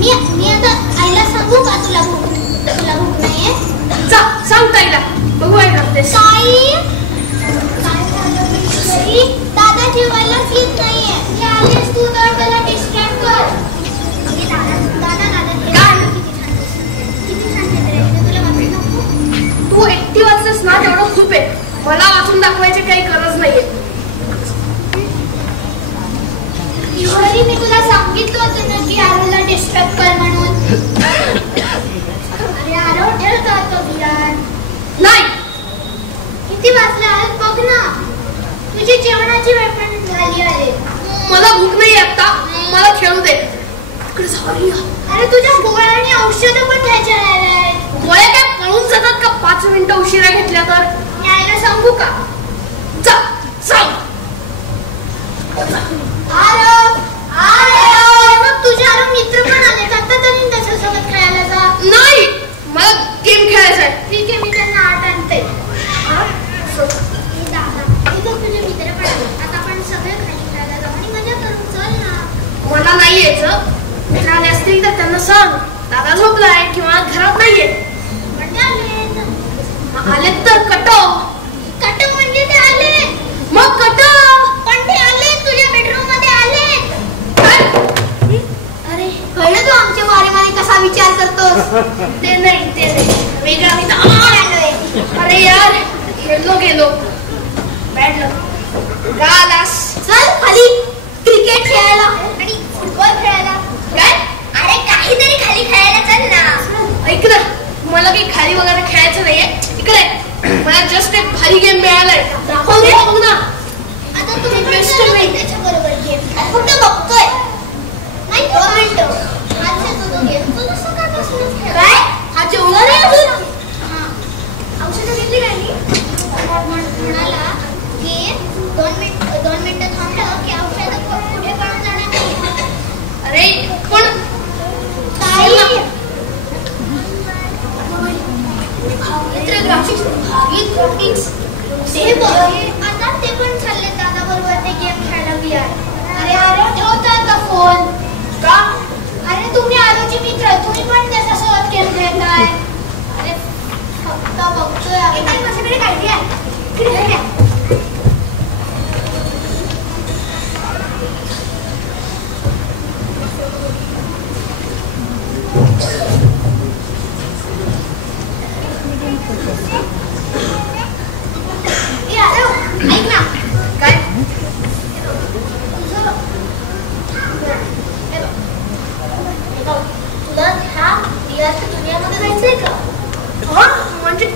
मी आता आईला सांगू का तुला भूक नाहीये? जा, सांग ताईला. बघू काय करतेस. ताई, काय झालं? दादा जेवायलाच येत नाहीये. हे आलेस तू तर त्याला डिस्ट्रॅक्ट कर. दादा किती छान चित्र तुला वाचून नको? तू एकटी वाचतेस ना, तेवढं खूप आहे. मला वाचून दाखवायची काही गरज नाहीये. घरी मी तुला सांगितलं होतं ना की आरोला डिस्टर्ब कर म्हणून. अरे आरो ठेवतो तो विहार. नाही, किती वाजले आहेत बघ ना. तुझी जेवणाची वेळ पण झाली आहे. मला भूक नाही आता, मला खेळू दे. तिकडे जाऊया. अरे तुझ्या गोळ्या आणि औषधं पण घ्यायच्या आहेत. गोळ्या काय पळून जातात का 5 मिनिटं उशिरा घेतल्या तर? यायला सांगू का? जा, सांग. मग तुझे मित्र पण आले जातात आणि त्याच्यासोबत खेळायला जा. नाही, मला गेम खेळायचा आहे. ठीक आहे, मी त्यांना आठ आणते. तुझे मित्र पण आले. आता आपण सगळे खाली खेळायला जाऊ आणि मजा करू. चल ना. मला नाही यायचं. मित्र आले असतील तर त्यांना सांग दादा झोपलाय किंवा घरात नाहीये. आले तर कटव. कटव म्हणजे ते आले. मग कटव. पण ते आले तुझ्या बेडरूम मध्ये आले. अरे कळलं तू आमच्या बारेमध्ये कसा विचार करतोस. ते नाही वेगळा मी अरे यार, गेलो बॅड लक. गालास. चल खाली क्रिकेट खेळायला. आणि मिस्टर मी त्याच्या बरोबर गेम फक्त बघतोय. नाही 2 मिनिटं. हाच गेम तो सकाळपासूनच खेळ. काय? हा जेवणार आहे अजून? हां. औषधं घेतली का नी? म्हणाला की 2 मिनिटं थांबलं की औषधं कुठे पळून जाणार नाही. अरे पण काय ते बघ आता ते पण चालले दादा बरोबर ते गेम खेळायला VR. अरे ठेवता का फोन का? अरे तुम्ही आरोची मित्र तुम्ही पण त्याच्यासोबत गेम खेळताय. अरे फक्त बघतोय माझ्याकडे काय आहे. ऐक ना काय तुला ह्या रियाच्या दुनियामध्ये जायचंय का? हा म्हणजे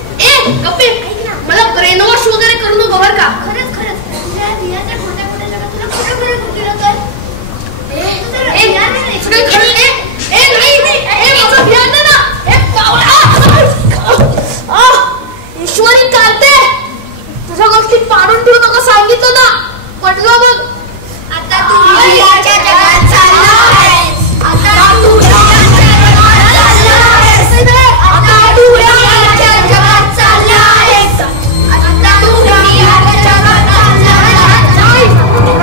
गप्पे ऐक ना मला ब्रेन वॉश वगैरे करू नको बरं का. खरंच तुझ्या रियाच्या मोठ्या मोठ्या जगात तुला कुठे गेलं तर ईश्वरी चालते तुझ्या गोष्टी पाडून ठेवू नका सांगितलं ना. म्हटलं मग आता तू रियाच्या जगात चालला आहेस. आता तू रियाच्या जगात चालला आहेस. आता तू रियाच्या जगात चालला आहेस. आता तू रियाच्या जगात चालला आहेस.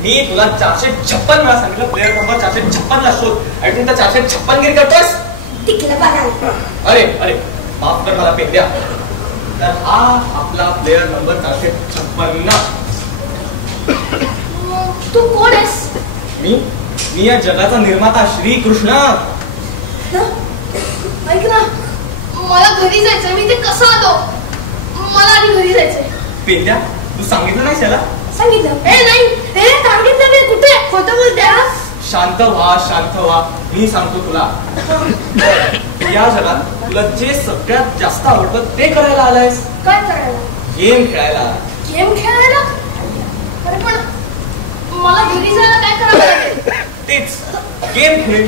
नाही तुला 456 वेळा सांगितलं प्लेयर नंबर 456 ला शोध आणि तू 456 गिरी करतोस. अरे अरे माफ कर मला पेंड्या. तर हा आपला प्लेयर नंबर 456. तू कोण आहेस? मी या जगाचा निर्माता श्रीकृष्ण. ऐक ना मला घरी जायचंय. मी ते कसं आलो? मला आधी घरी जायचंय. पेंड्या तू सांगितलं नाही त्याला? सांगितलं. नाही हे सांगितलं मी. कुठे खोटं बोलते? शांत व्हा मी सांगतो तुला. या जगात तुला जे सगळ्यात जास्त आवडतं ते करायला आलायस. काय करायला? गेम खेळायला. गेम खेळायला? अरे पण मला घरी जायला काय करावं लागेल? तेच गेम खेळ.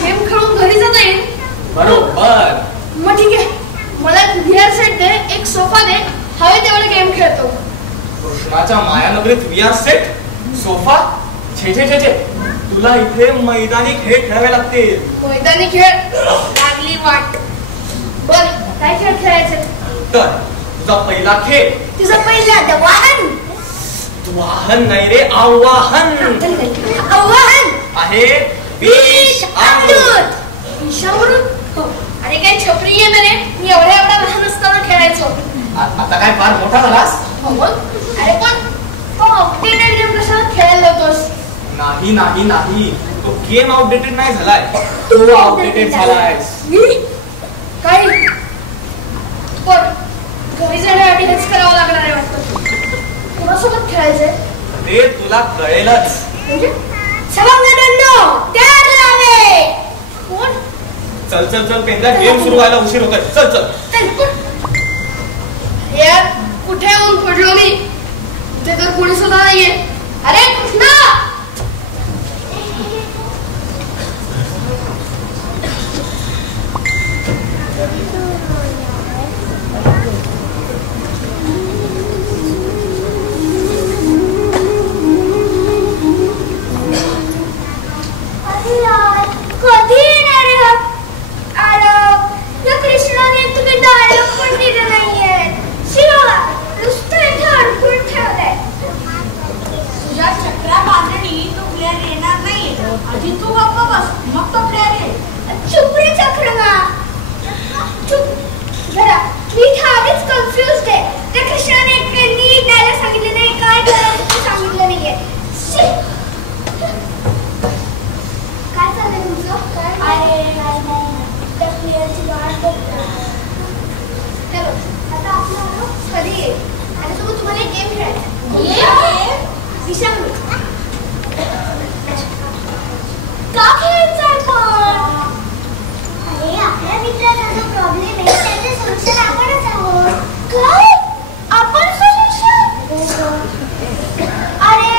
गेम खेळून घरी जाता येईल? बरोबर. मग ठीक आहे मला VR सेट दे, एक सोफा दे, हवे तेवढे गेम खेळतो. कृष्णाच्या मायानगरीत VR सेट, सोफा? छे छे छे छे, तुला इथे मैदानी खेळ खेळावे लागतील. मैदानी खेळ लागली वाट. बोल, काय खेळ खेळायचे? तर तुझा पहिला खेळ. तुझा पहिला वाहन. वाहन नाही रे, आवाहन. आवाहन आहे विष अमृत. विषामृत? अरे काय छपरी आहे मेरे, मी एवढ्या लहान असताना खेळायचो. आता काय फार मोठा झालास? अरे पण अपडेटेड गेम कशाला खेळायला होतोस? नाही नाही नाही, तो गेम आउटडेटेड नाही झालाय, तो आउटडेटेड झालाय. काय पण घरी जाण्यासाठी हेच करावं लागणार आहे वाटतं. कोणासोबत खेळायचंय ते तुला कळेलच. म्हणजे सभागृहांनो तयार राहावे. कोण? चल चल चल पेंद्या, गेम सुरू व्हायला उशीर होतोय. चल चल. यार कुठे येऊन पडलो मी, इथे तर कोणी सुद्धा नाहीये. अरे कृष्णा, कधी येणार या कृष्णाने तुम्ही डायलॉग पण दिले नाहीये. शिवा नुसतं इथे अडकून ठेवलंय. तुझ्या चक्रा बांधणी तो प्लेअर येणार नाही. आधी तू गप्प बस, मग तो प्लेअर येईल. चुप रे चक्रमा, चुप जरा. मी आधीच कन्फ्युज्ड आहे. त्या कृष्णाने नीट डायलॉग सांगितले नाही, काय करायचं सांगितलं नाहीये. काय चाललंय तुमचं? अरे नाही, त्या प्लेअरची वाट बघता. आता आपलं कधी येईल? आता तुम्हाला एक गेम खेळायचा. विषामृत का खेळायचा आपण? अरे आपल्या मित्राचा जो प्रॉब्लेम आहे त्याचे सोल्युशन आपणच आहोत. काय? आपण सोल्युशन? अरे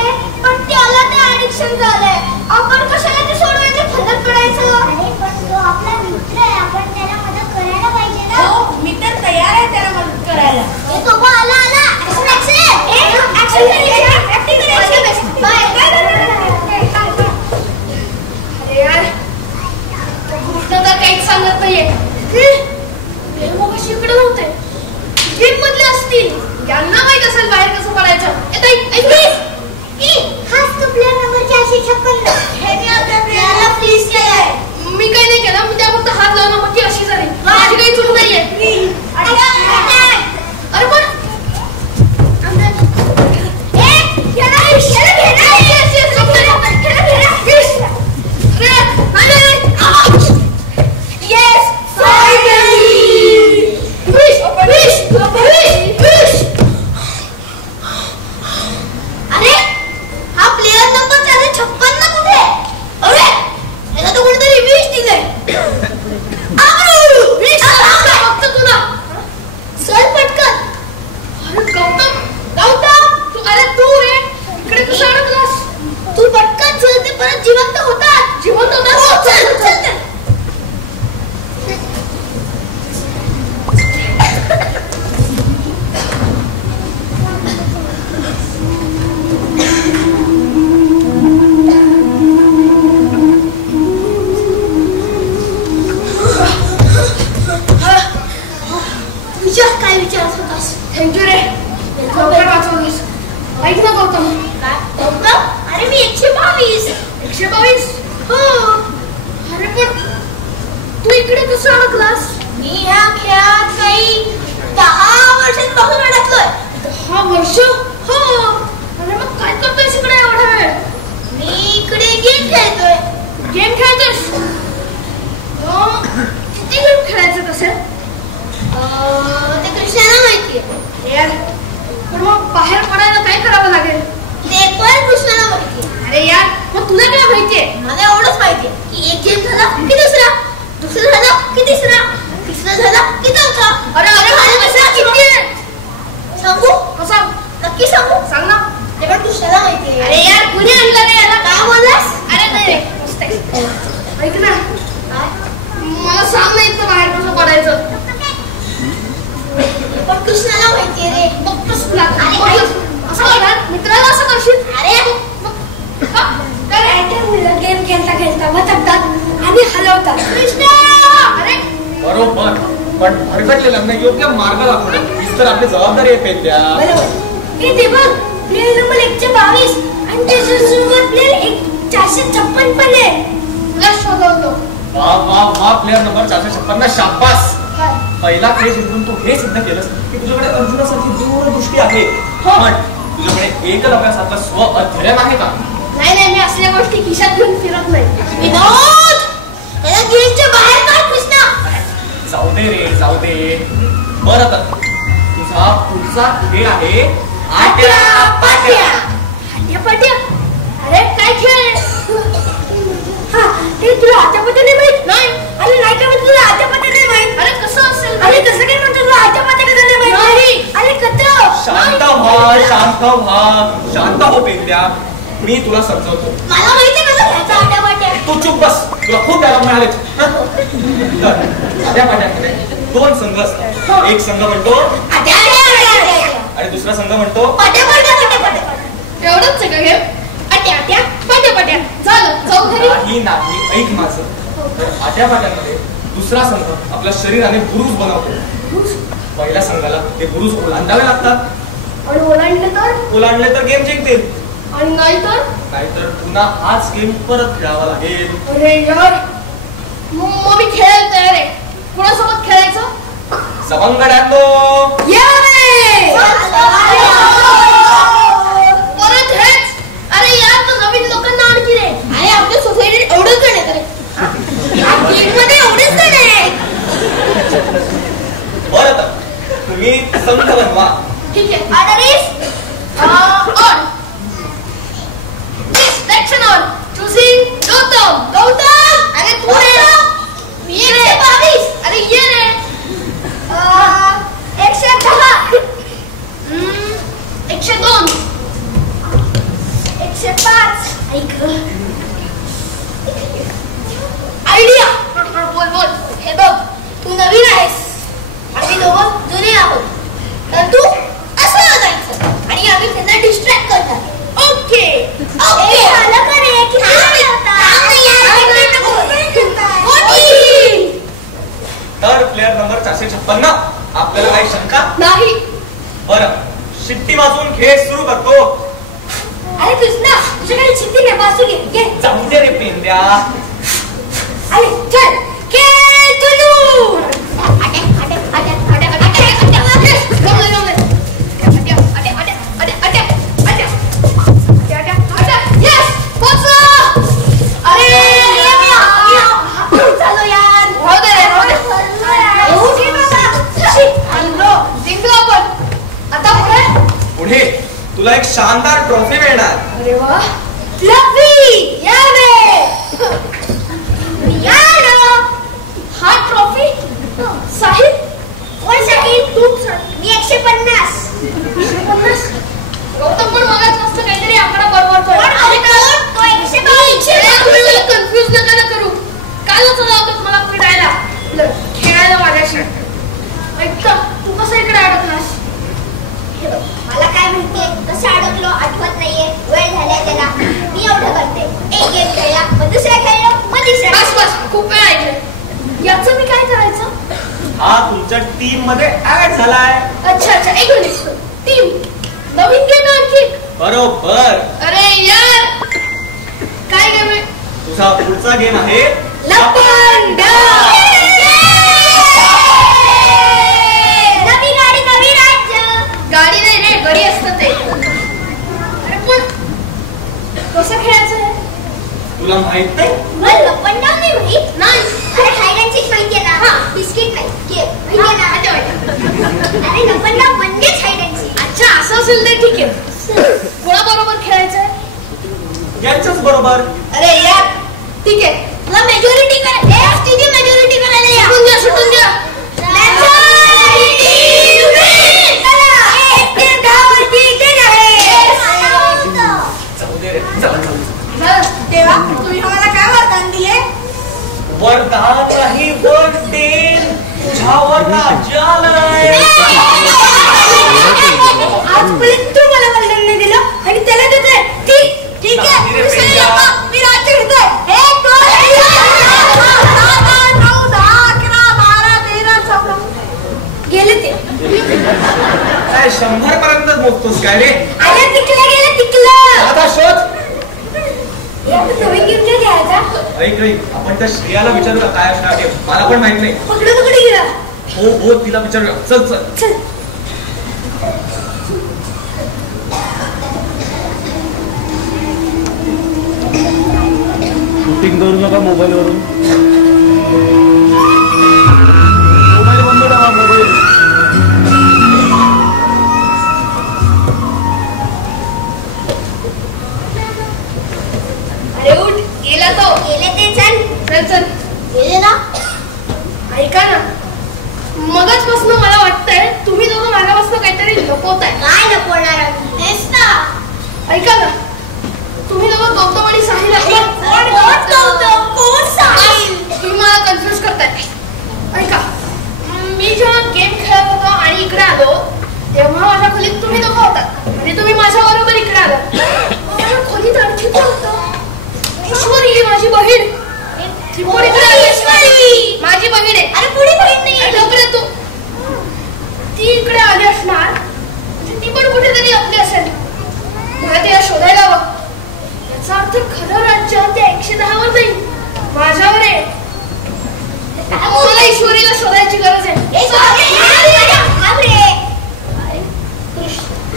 पण त्याला ते ऍडिक्शन झालंय. आपण कशाला ते सोडवायचं फंदात पडायचं? अरे पण तो आपला मित्र आहे, आपण त्याला मदत करायला पाहिजे ना. हो, मी तर तयार आहे त्याला मदत करायला. ए तो आला ऍक्शन ऍक्टिंग करायची. अरे यार कृष्ण तर काहीच सांगत नाहीये. मग कशी इकडे नव्हते, गेम मधले असतील, यांना माहित असेल बाहेर कसं पडायचं. हाच तो प्लेअर नंबर 456. ह्याने आपल्या प्लेअरला प्लीज केलंय. मी काही नाही केलं, मी त्या फक्त हात लावला, मग ती अशी झाली. माझी काही चूक नाहीये. अरे पण थँक्यू रे, लवकर वाचवलीस. ऐक ना गौतम. अरे मी 122. 122? हो. अरे पण तू इकडे कसं अडकलास? मी ह्या खेळात काही 10 वर्षांपासून अडकलोय. 10 वर्ष? हो. अरे मग काय करतोयस इकडे एवढा वेळ? मी इकडे गेम खेळतोय. गेम खेळतोयस? किती गेम खेळायचं कसं? ते कृष्णाला माहितीये. यार पण मग बाहेर पडायला काय करावं लागेल? ते पण कृष्णाला माहितीये. अरे यार मग तुला काय माहितीये? मला एवढंच माहितीये की एक गेम झाला की दुसरा, दुसरा झाला की तिसरा, तिसरा झाला की चौथा. अरे अरे माझ्या किती आहे? सांगू? कसा? नक्की सांगू? सांग ना. ते पण कृष्णाला माहितीये. अरे यार कुणी आणलं रे याला? काय बोललास? अरे नाही रे, मस्त आहे. ऐक ना, मला सांग ना इथं बाहेर कसं पडायचं. पण कृष्णाला माहितीये रे. मग कसं असं मित्राला असं करशील? अरे मुलं गेम खेळता खेळता वचकतात आणि हलवतात. कृष्णा अरे बरोबर, पण भरकटले लग्न योग्य मार्ग दाखवणं हीच तर आपली जबाबदारी आहे पेंद्या. बरोबर. हे ते बघ, प्लेयर नंबर 122 आणि त्याच्यासोबत प्लेयर 456 पण आहे. तुला शोधवतो. वा वा वा, प्लेयर नंबर 456, शाबास. पहिला खेळ जिंकून तू हे सिद्ध केलंस की तुझ्याकडे अर्जुनासारखी दूरदृष्टी आहे. पण तुझ्याकडे एकलव्यासारखं स्व अध्ययन आहे का? नाही नाही, मी असल्या गोष्टी खिशात घेऊन फिरत नाही. विनोद, याला गेमच्या बाहेर काढ कृष्णा. जाऊ दे रे, जाऊ दे. बरं तर तुझा पुढचा खेळ आहे आट्यापाट्या. आट्यापाट्या? अरे काय खेळ? हे तुला आट्यापाट्या नाही माहित? नाही. अरे नाही का, तुला आट्यापाट्या नाही माहित? अरे कसं असेल? अरे कसं काय म्हणतो, तुला आट्यापाट्या कसं नाही माहित? नाही. अरे कसं? शांत व्हा, शांत व्हा, शांत हो पेंद्या. मी तुला समजवतो. मला माहिती कसं घ्यायचं आट्यापाट्या. तू चुप बस, तुला खूप डायलॉग मिळालेच. आट्यापाट्यामध्ये 2 संघ असतात. एक संघ म्हणतो आणि दुसरा संघ म्हणतो एवढंच आहे का गेम? आट्या पाट्या झालं, जाऊ घरी. नाही नाही, ऐक माझं. तर आट्यापाट्यामध्ये दुसरा संघ आपल्या शरीराने बुरुज बनवतो. पहिल्या संघाला ते बुरुज ओलांडावे लागतात. आणि ओलांडले तर गेम जिंकतील, आणि नाहीतर पुन्हा हाच गेम परत खेळावा लागेल. अरे यार, मग मी खेळायला तयार आहे. कुणासोबत खेळायचं? सवंगड्यांनो, परत हेच? अरे यार, तू नवीन लोकांना आणखी रे. अरे आपल्या सोसायटीत एवढंच जण आहेत. मध्ये एवढेच जण आहेत. बरं तर तुम्ही संघ बनवा. ठीक आहे. आदरीस on. Selection on. Choosing Gautam. अरे तू रे. मी 122. अरे ये रे. 110. 102. 105. ऐक, आयडिया. बोल. हे बघ, तू नवीन आहेस, आम्ही दोघं जुने आहोत. तर तू असं जायचं आणि आम्ही त्यांना डिस्ट्रॅक्ट करणार. ओके. झालं का रे? तर प्लेयर नंबर 456, आपल्याला काही शंका नाही. बरं, शिट्टी वाजवून खेळ सुरू करतो. अरे कृष्णा, तुझ्याकडे चिठ्ठी नाही, बाजू घे. जाऊ दे रे पेंद्या. अरे चल, खेळ सुरू. पुढे तुला एक शानदार ट्रॉफी मिळणार. अरे वा. हा ट्रॉफी साहिल. कोण साहिल? तू. मी 150. गौतम पण मगाच मस्त काहीतरी आकडा बरोबर कन्फ्युज नका करू. कालच आला होता मला पिडायला खेळायला माझ्याशी. ऐकतं, तू कसं इकडे अडकलास? मला काय माहितीये कसं अडकलो, आठवत नाहीये. वेळ झालाय त्याला. मी एवढं करते, एक गेम खेळला, मग दुसरा खेळलो, मग तिसरा. बस खूप वेळ ऐकलं. याचं मी काय करायचं? हा तुमच्या टीम मध्ये ऍड झालाय. अच्छा, एक मिनिट. टीम नवीन गेम आणखी? बरोबर. अरे यार, काय गेम आहे? तुझा पुढचा गेम आहे लपंडाव. नवी गाडी, नवी राज्य. गाडी नाही रे, गडी असतं ते. अरे पण कसं खेळायचं आहे? तुला माहित नाही? मला लपंडाव नाही माहित. नाही. अरे हाईड अँड सीक माहितीये ना? बिस्किट नाही, गेम माहितीये ना? अरे लपंडाव म्हणजेच हाईड अँड सीक. अच्छा, असं असेल तर ठीक आहे. कोणाबरोबर खेळायचंय? यांच्याच बरोबर. अरे यार, ठीक आहे. तुला मेजॉरिटी करायला, मेजॉरिटी करायला या. सुटून द्या. जाऊ दे रे, चला. तेव्हा तुम्ही मला काय वाटतं? काय 100 पर्यंत मोजतोस काय रे? अरे टिकलं गेलं टिकलं. आता शोध. नवीन गिफ्ट घ्यायचा. ऐक आपण त्या श्रेयाला विचारूया काय असणार आहे. मला पण माहित नाही. पकडू कुठे गेला? हो तिला विचारूया. चल चल. शूटिंग करू नका मोबाईलवरून. मोबाईल बंद करा. मोबाईल अरे उठ, गेला तो. गेले ते चल. चल गेले ना. ऐका ना, मगाचपासून मला वाटतंय तुम्ही दोघं मागापासून काहीतरी लपवताय. काय लपवणार आम्ही? तेच ना. ऐका ना, तुम्ही दोघं गौतम आणि साहिल कोण साहिल? तुम्ही मला कन्फ्युज करताय. ऐका, मी जेव्हा गेम खेळत होतो आणि इकडे आलो तेव्हा माझ्या खोलीत तुम्ही दोघं होतात आणि तुम्ही माझ्या बरोबर इकडे आलात. माझ्या खोलीत आणखी कोण होतं? ईश्वरी ही माझी बहीण. ती पण इकडे आली. माझी बहीण आहे. अरे पुढे बहीण नाही. लवकर तू. ती इकडे आली असणार, ती पण कुठेतरी आपली असेल. मला तिला शोधायला हवं. याचा अर्थ खरं राज्य त्या 110 वर जाईल. माझ्यावर आहे. मला ईश्वरीला शोधायची गरज आहे.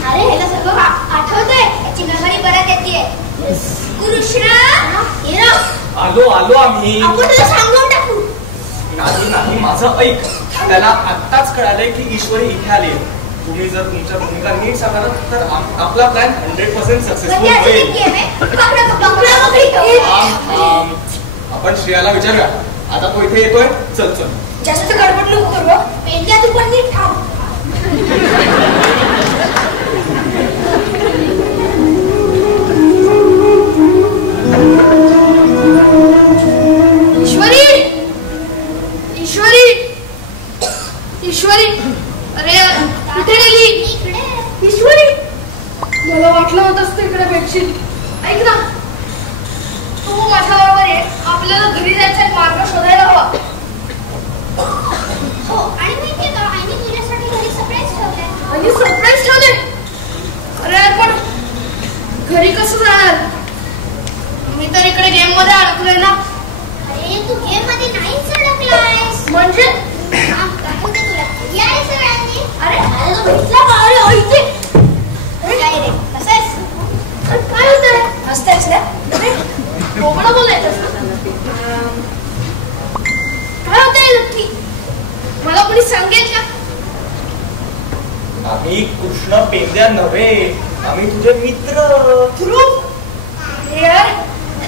अरे ह्याला सगळं आठवतंय. याची मेमरी परत येते. कृष्ण आलो आम्ही. आपण तुला सांगून टाकू. नाही माझं ऐक. त्याला आत्ताच कळालंय की ईश्वरी इथे आली. तुम्ही जर तुमच्या भूमिका नीट सांगाल तर आपला प्लॅन 100% सक्सेसफुल होईल. आपण श्रेयाला विचारूया. आता तो इथे येतोय. चल जास्त गडबड नको करू. पेंड्या तू पण नीट थांब. ईश्वरी अरे कुठे गेली? ईश्वरी, मला वाटलं होतं तू इकडे भेटशील. ऐक ना, तू माझ्या बरोबर आहे. आपल्याला घरी जायचा एक मार्ग शोधायला हवा. हो, आणि माहितीये का, आईने तुझ्यासाठी घरी सरप्राईज ठेवलंय. आणि सरप्राईज ठेवले? अरे पण घरी कसं जाणार? मी तर इकडे गेम मध्ये अडकलोय ना. अरे तू गेम मध्ये नाहीच अडकलायस. म्हणजे दाखवते तुला. या रे सगळ्यांनी. अरे तो भेटला का? अरे इथे. काय रे, कसं आहेस? काय होतंय? हसतेस ना? कोकणं बोलायचं. काय होतंय नक्की? मला कोणी सांगेल का? आम्ही कृष्ण पेंद्या नव्हे. आम्ही तुझे मित्र.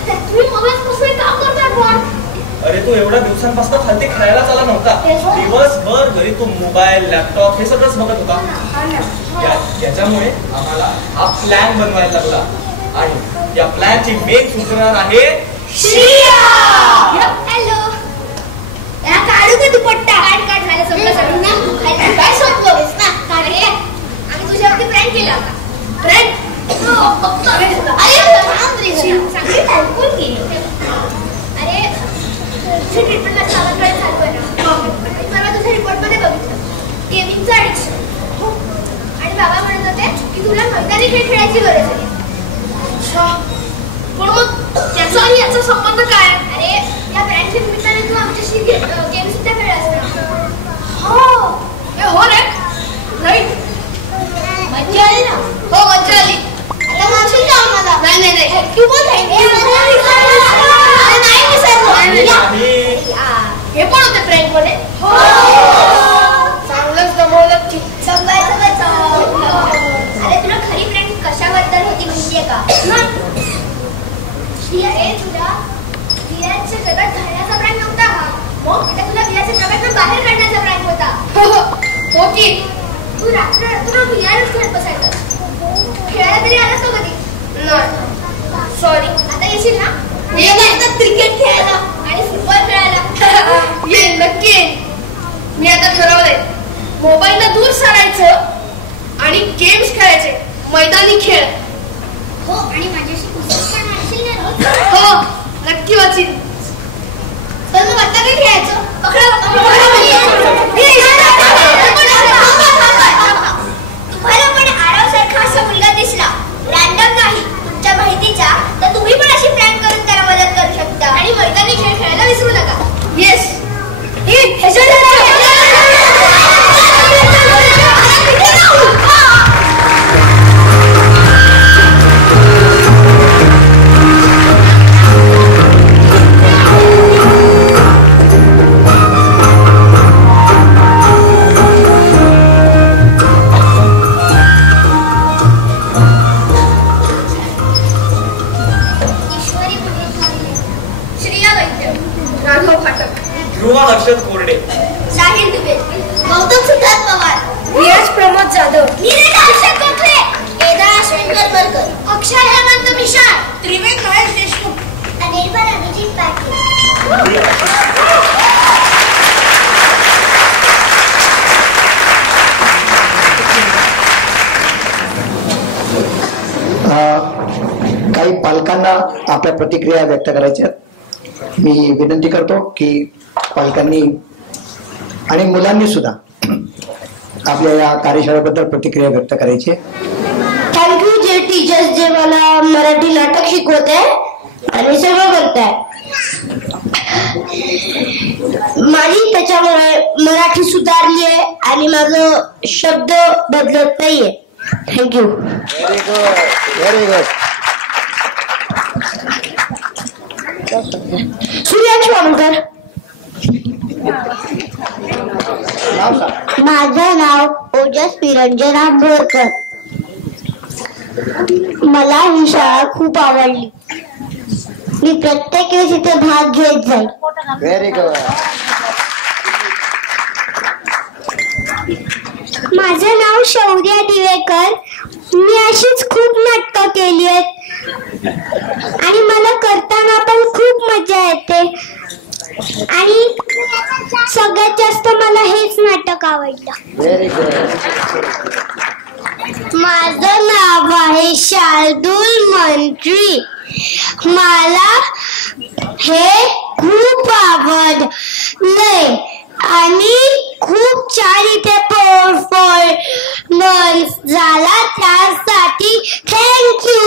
तुम्ही मगाचपासून काम करताय पण. अरे तू एवढ्या दिवसांपासून खालती खेळायला चालला नव्हता. दिवसभर घरी तू मोबाईल लॅपटॉप हे सगळंच बघत होता. याच्यामुळे आम्हाला हा प्लॅन बनवायला लागला आणि या प्लॅनची मेन सूचना आहे श्रेया. हॅलो. या काढू का दुपट्टा? काढ झालं सगळं ना. काय सोपवलंस ना? काढ रे. आम्ही तुझ्यावरती प्रँक केला होता. फ्रेंड अरे थांब रे. चांगली ऐकून घे. अरे तुझी ट्रीटमेंट सावधकडे चालू आहे ना. परवा तुझ्या रिपोर्टमध्ये बघितलं गेमिंगचं ऍडिक्शन. आणि बाबा म्हणत होते की तुला मैदानी खेळ खेळायची गरज आहे. पण मग त्याचा आणि याचा संबंध काय? अरे या ब्रँडच्या निमित्ताने तू आमच्याशी गेम सुद्धा खेळलास ना. हो रे. राईट. मज्जा आली ना. हो मज्जा आली. आता मागशील का आम्हाला? नाही. थँक्यू बोल. हे पण होते फ्रेंड मध्ये. चांगलंच दमवलं की. अरे तुला खरी फ्रेंड कशाबद्दल होती माहितीये का? अरे तुला विराटच्या जगात घालण्याचा प्रँक नव्हता हा. मग आता तुला विराटच्या जगातून बाहेर काढण्याचा प्रँक होता. हो की. तू रात्र तुला विराटच खेळत बसायचं. खेळायला तरी आलास का कधी? नाही. सॉरी. आता येशील ना? क्रिकेट खेळायला आणि फुटबॉल खेळायला. ये नक्की. मी आता ठरवलंय मोबाईलला दूर सारायचं आणि गेम्स खेळायचे. मैदानी खेळ. हो, आणि माझ्याशी पुस्तक पण वाचशील ना रोज? हो नक्की वाचीन. तर मग आता काय खेळायचं? पकडा. प्रमोद जाधव, केदार शेंगरकर, अक्षय हेमंत मिश्रा, त्रिवेद महेश देशमुख, अनिर्बाण अभिजित पाटील. काही पालकांना आपल्या प्रतिक्रिया व्यक्त करायच्या. मी विनंती करतो की पालकांनी आणि मुलांनी सुद्धा आपल्या या कार्यशाळेबद्दल प्रतिक्रिया व्यक्त करायची. थँक्यू जे टीचर्स जे मला मराठी नाटक शिकवत आहे आणि सगळं करताय. माझी त्याच्यामुळे मराठी सुधारली आहे आणि माझं शब्द बदलत नाहीये. Thank you. Very good, very good. सूर्याच वामकर. माझं नाव ओजस निरंजन आंबोरकर. मला ही शाळा खूप आवडली. मी प्रत्येक वेळेस इथे भाग घेत जाईल. Very good. माझं नाव शौर्य दिवेकर. मी अशीच खूप नाटकं केली आहेत आणि मला करताना पण खूप मजा येते आणि सगळ्यात जास्त मला हेच नाटक आवडलं. Very good. माझं नाव आहे शार्दूल मंत्री. मला हे खूप आवडलंय आणि खूप छान इथे परफॉर्मन्स झाला त्यासाठी थँक्यू.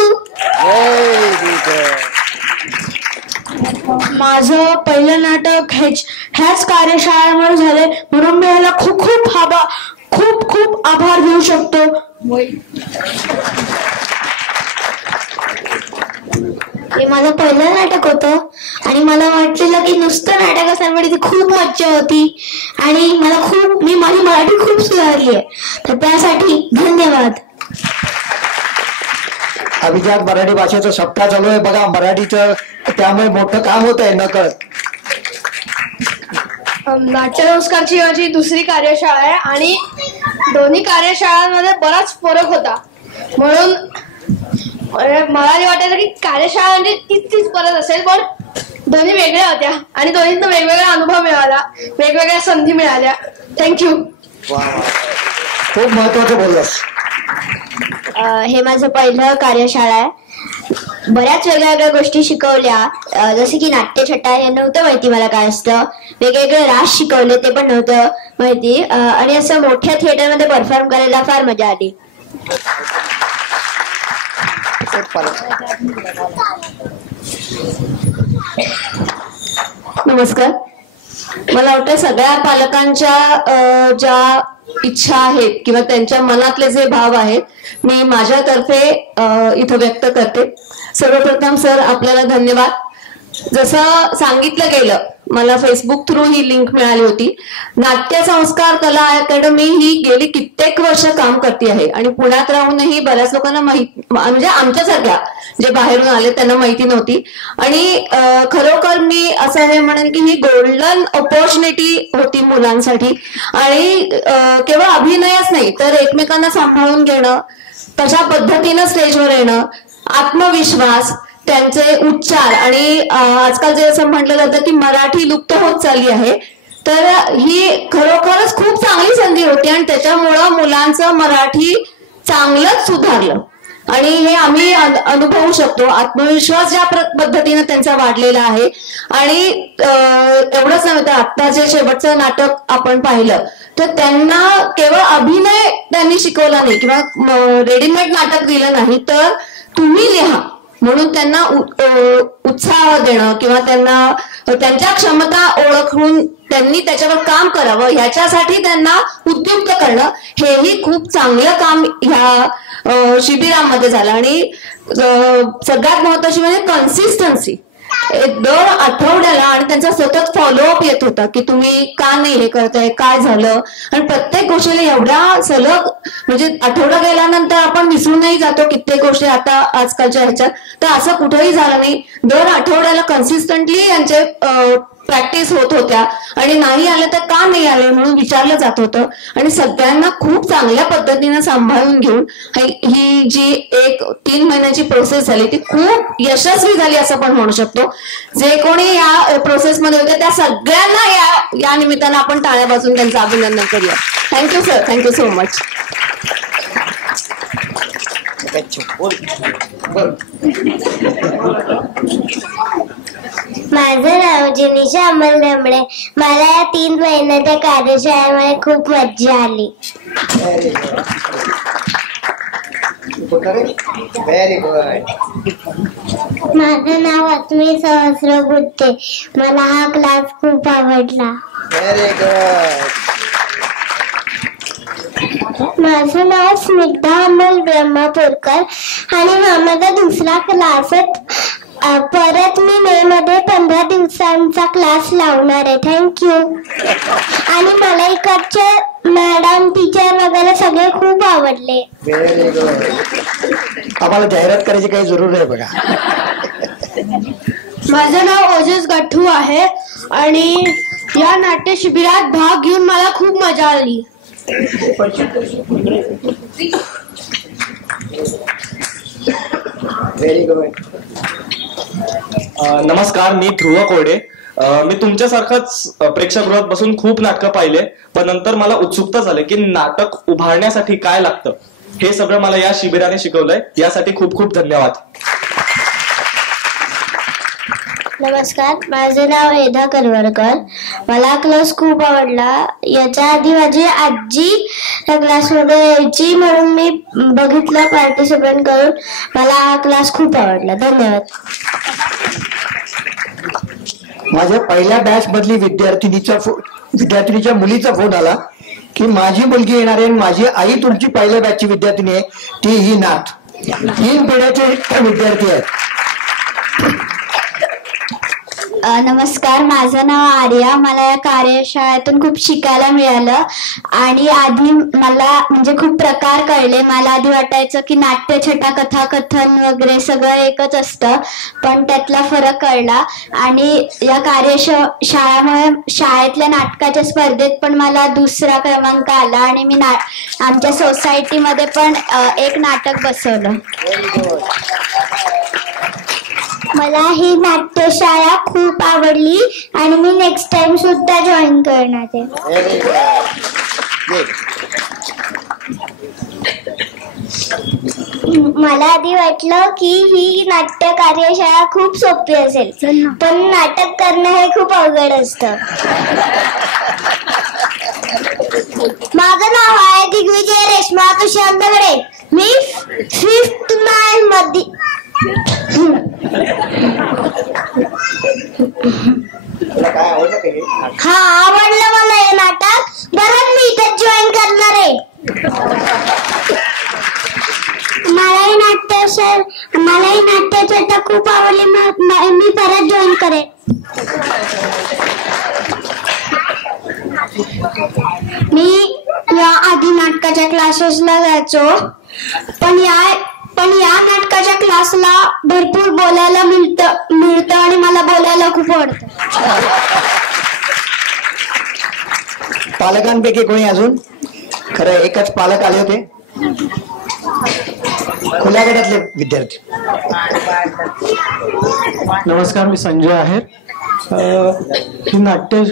माझं पहिलं नाटक ह्याच कार्यशाळेमुळे झाले म्हणून मी याला खूप खूप आभार देऊ शकतो. हे माझं पहिलं नाटक होतं आणि मला वाटलेलं की नुसतं नाटक असल्यामुळे ती खूप मज्जा होती आणि मी माझी मराठी खूप सुधारली आहे. तर त्यासाठी धन्यवाद. अभिजात मराठी भाषेचं सप्ताह चालू आहे बघा मराठीचं, त्यामुळे मोठं काम होत आहे नकळत. नाट्य संस्कारची माझी दुसरी कार्यशाळा आहे आणि दोन्ही कार्यशाळांमध्ये बराच फरक होता. म्हणून मला वाटायचं की कार्यशाळा म्हणजे तीच परत असेल, पण दोन्ही वेगळ्या होत्या आणि दोन्हीतून वेगवेगळा अनुभव मिळाला, वेगवेगळ्या संधी मिळाल्या. थँक्यू. खूप महत्वाचं बोललास. हे माझं पहिलं कार्यशाळा आहे. बऱ्याच वेगळ्या गोष्टी शिकवल्या, जसे की नाट्यछटा हे नव्हतं माहिती मला काय असतं. वेगवेगळे रास शिकवले ते पण नव्हतं माहिती आणि असं मोठ्या थिएटरमध्ये परफॉर्म करायला फार मजा आली. नमस्कार. मला वाटतं सगळ्या पालकांच्या ज्या इच्छा आहेत किंवा त्यांच्या मनातले जे भाव आहेत मी माझ्यातर्फे इथं व्यक्त करते. सर्वप्रथम सर आपल्याला धन्यवाद. जसं सांगितलं गेलं मला फेसबुक थ्रू ही लिंक मिळाली होती. नाट्य संस्कार कला अकॅडमी ही गेली कित्येक वर्ष काम करते आहे आणि पुण्यात राहूनही बऱ्याच लोकांना म्हणजे आमच्यासारख्या जे बाहेरून आले त्यांना माहिती नव्हती आणि खरोखर मी असं हे म्हणेन की ही गोल्डन ऑपॉर्च्युनिटी होती मुलांसाठी आणि केवळ अभिनयच नाही तर एकमेकांना सांभाळून घेणं, तशा पद्धतीनं स्टेजवर येणं, आत्मविश्वास, त्यांचे उच्चार आणि आजकाल जे असं म्हटलं जातं की मराठी लुप्त होत चालली आहे तर ही खरोखरच खूप चांगली संधी होती आणि त्याच्यामुळं मुलांचं मराठी चांगलंच सुधारलं आणि हे आम्ही अनुभवू शकतो. आत्मविश्वास ज्या पद्धतीनं त्यांचा वाढलेला आहे आणि एवढंच नव्हे तर आता जे शेवटचं नाटक आपण पाहिलं तर त्यांना केवळ अभिनय त्यांनी शिकवला नाही किंवा रेडीमेड नाटक दिलं नाही तर तुम्ही लिहा म्हणून त्यांना उत्साह देणं किंवा त्यांना त्यांच्या क्षमता ओळखून त्यांनी त्याच्यावर काम करावं ह्याच्यासाठी त्यांना उद्युक्त करणं हेही खूप चांगलं काम ह्या शिबिरामध्ये झालं आणि सगळ्यात महत्वाची म्हणजे कन्सिस्टन्सी. दर आठवड्याला आणि त्यांचा सतत फॉलोअप येत होता की तुम्ही का नाही हे करताय, काय झालं आणि प्रत्येक गोष्टीला एवढ्या सलग म्हणजे आठवडा गेल्यानंतर आपण विसरूनही जातो कित्येक गोष्टी आता आजकालच्या ह्याच्यात. तर असं कुठेही झालं नाही. दर आठवड्याला कन्सिस्टंटली यांचे प्रॅक्टिस होत होत्या आणि नाही आलं तर का नाही आले म्हणून विचारलं जात होतं आणि सगळ्यांना खूप चांगल्या पद्धतीने सांभाळून घेऊन ही जी 3 महिन्याची प्रोसेस झाली ती खूप यशस्वी झाली असं पण म्हणू शकतो. जे कोणी या प्रोसेसमध्ये होते त्या सगळ्यांना या निमित्तानं आपण टाळ्या वाजवून त्यांचं अभिनंदन करूया. Thank you sir, thank you so much. माझं नाव जिनिशा अमल दमडे. मला या 3 महिन्याच्या कार्यशाळेमध्ये खूप मज्जा आली. Very good. माझं नाव आत्मी सहस्रबुद्धे. मला हा क्लास खूप आवडला. Very good. माझं नाव स्निग्धा अमोल ब्रह्मपूरकर आणि हा माझा दुसरा क्लास आहे. परत मी मे मध्ये 15 दिवसांचा क्लास लावणार आहे. थँक्यू. आणि मला इकडचे मॅडम टीचर वगैरे सगळे खूप आवडले. Very good. आम्हाला जाहिरात करायची काही जरूर आहे बघा. माझं नाव ओजस गठ्ठू आहे आणि या नाट्य शिबिरात भाग घेऊन मला खूप मजा आली. Very good. नमस्कार, मी ध्रुव कोरडे. मी तुमच्यासारखंच प्रेक्षागृहात बसून खूप नाटकं पाहिले, पण नंतर मला उत्सुकता झाली की नाटक उभारण्यासाठी काय लागतं. हे सगळं मला या शिबिराने शिकवलंय. यासाठी खूप खूप धन्यवाद. नमस्कार, माझे नाव एधा करवरकर. मला क्लास खूप आवडला. याच्या आधी माझी आजी या क्लासमध्ये यायची म्हणून मी बघितलं पार्टिसिपेट करून. मला हा क्लास खूप आवडला. धन्यवाद. माझ्या पहिल्या बॅच मधली विद्यार्थिनीच्या मुलीचा फोन आला की माझी मुलगी येणार आहे, माझी आई तुमची पहिल्या बॅचची विद्यार्थिनी आहे, ती ही नाथ. 3 पिढ्याचे विद्यार्थी आहेत. नमस्कार, माझं नाव आर्या. मला या कार्यशाळेतून खूप शिकायला मिळालं आणि आधी मला म्हणजे खूप प्रकार कळले. मला आधी वाटायचं की नाट्यछटा, कथाकथन वगैरे सगळं एकच असतं, पण त्यातला फरक कळला. आणि या कार्यशाळेमुळे शाळेतल्या नाटकाच्या स्पर्धेत पण मला 2रा क्रमांक आला आणि मी आमच्या सोसायटीमध्ये पण एक नाटक बसवलं. मला ही नाट्यशाळा खूप आवडली आणि मी नेक्स्ट टाइम सुद्धा जॉईन करणार आहे. मला आधी वाटलं की ही नाट्य कार्यशाळा खूप सोपी असेल, पण नाटक करणं हे खूप अवघड असतं. माझं नाव आहे दिग्विजय रेश्मा तुषार दगडे. मी 5th मध्ये हा आवडलं मला हे नाटक. बरं, मी इथं जॉईन करणार आहे. मलाही नाट्यछटा खूप आवडली. मी परत जॉईन करेन. मी या आधी नाटकाच्या क्लासेसला जायचो, पण या नाटकाच्या क्लासला भरपूर बोलायला मिळतं आणि मला बोलायला खूप आवडतं. पालकांपैकी कोणी अजून? खरं एकच पालक आले होते, खुल्या गटातले विद्यार्थी. नमस्कार, मी संजय आहे. ही नाट्य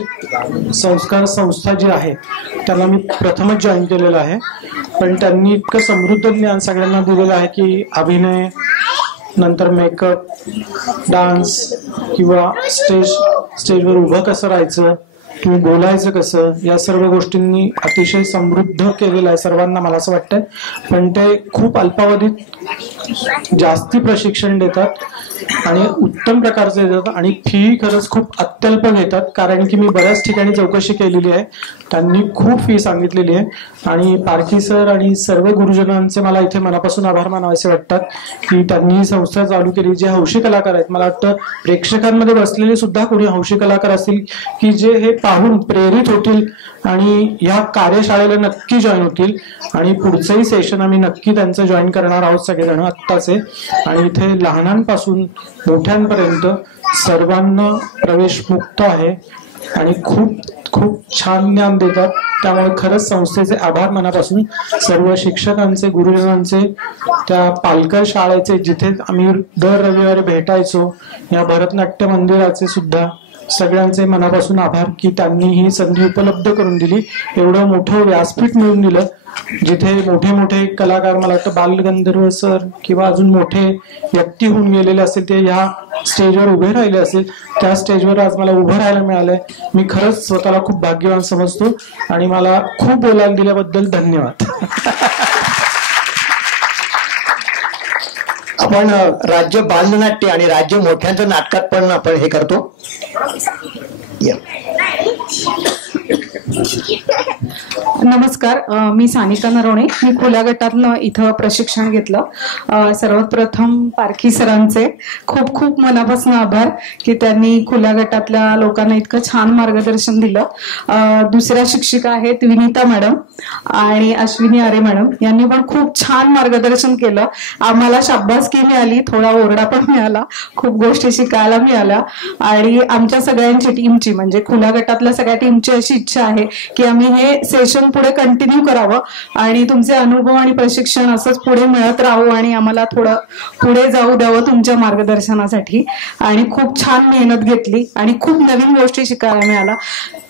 संस्कार संस्था जी आहे त्याला मी प्रथमच जॉईन केलेलं आहे, पण त्यांनी इतकं समृद्ध ज्ञान सगळ्यांना दिलेलं आहे की अभिनय, नंतर मेकअप, डान्स किंवा स्टेजवर उभं कसं राहायचं, तुम्ही बोलायचं कसं, या सर्व गोष्टींनी अतिशय समृद्ध केलेलं आहे सर्वांना मला असं वाटतंय. पण ते खूप अल्पावधीत जास्ती प्रशिक्षण देतात आणि उत्तम प्रकारचे देतात आणि फी खरंच खूप अत्यल्प घेतात. कारण की मी बऱ्याच ठिकाणी चौकशी केलेली आहे, त्यांनी खूप फी सांगितलेली आहे. आणि पारखी सर आणि सर्व गुरुजनांचे मला इथे मनापासून आभार मानावेसे वाटतात की त्यांनी ही संस्था चालू केली. जे हौशी कलाकार आहेत, मला वाटतं प्रेक्षकांमध्ये बसलेले सुद्धा कोणी हौशी कलाकार असतील की जे हे पाहून प्रेरित होतील आणि या कार्यशाळेला नक्की जॉईन होतील आणि पुढचंही सेशन आम्ही नक्की त्यांचं जॉईन करणार आहोत सगळेजण आत्ताचे. आणि इथे लहानांपासून मोठ्यांपर्यंत सर्वांना प्रवेश मुक्त आहे आणि खूप खूप छान ज्ञान देतात. त्यामुळे खरंच संस्थेचे आभार मनापासून सर्व शिक्षकांचे, गुरुजनांचे, त्या पालकर शाळेचे जिथे आम्ही दर रविवारी भेटायचो, या भरतनाट्य मंदिराचे सुद्धा सगळ्यांचे मनापासून आभार की त्यांनी ही संधी उपलब्ध करून दिली. एवढं मोठं व्यासपीठ मिळून दिलं जिथे मोठे मोठे कलाकार, मला वाटतं बालगंधर्व सर किंवा अजून मोठे व्यक्ती होऊन गेलेले असतील ते ह्या स्टेजवर उभे राहिले असतील. त्या स्टेजवर आज मला उभं राहायला मिळालंय. मी खरंच स्वतःला खूप भाग्यवान समजतो आणि मला खूप बोलायला दिल्याबद्दल धन्यवाद. आपण राज्य बालनाट्य आणि राज्य मोठ्यांचं नाटकात पण आपण हे करतो. नमस्कार, मी सानिका नरवणे. मी खुल्या गटातनं इथं प्रशिक्षण घेतलं. सर्वात प्रथम पारखी सरांचे खूप खूप मनापासून आभार की त्यांनी खुल्या गटातल्या लोकांना इतकं छान मार्गदर्शन दिलं. दुसऱ्या शिक्षिका आहेत विनीता मॅडम आणि अश्विनी आरे मॅडम, यांनी पण खूप छान मार्गदर्शन केलं. आम्हाला शाबासकी मिळाली, थोडा ओरडा पण मिळाला, खूप गोष्टी शिकायला मिळाल्या. आणि आमच्या सगळ्यांची टीमची, म्हणजे खुल्या गटातल्या सगळ्या टीमची अशी इच्छा आहे की आम्ही हे सेशन पुढे कंटिन्यू करावं आणि तुमचे अनुभव आणि प्रशिक्षण असंच पुढे मिळत राहू आणि आम्हाला थोडं पुढे जाऊ द्यावं तुमच्या मार्गदर्शनासाठी. आणि खूप छान मेहनत घेतली आणि खूप नवीन गोष्टी शिकायला मिळाल्या.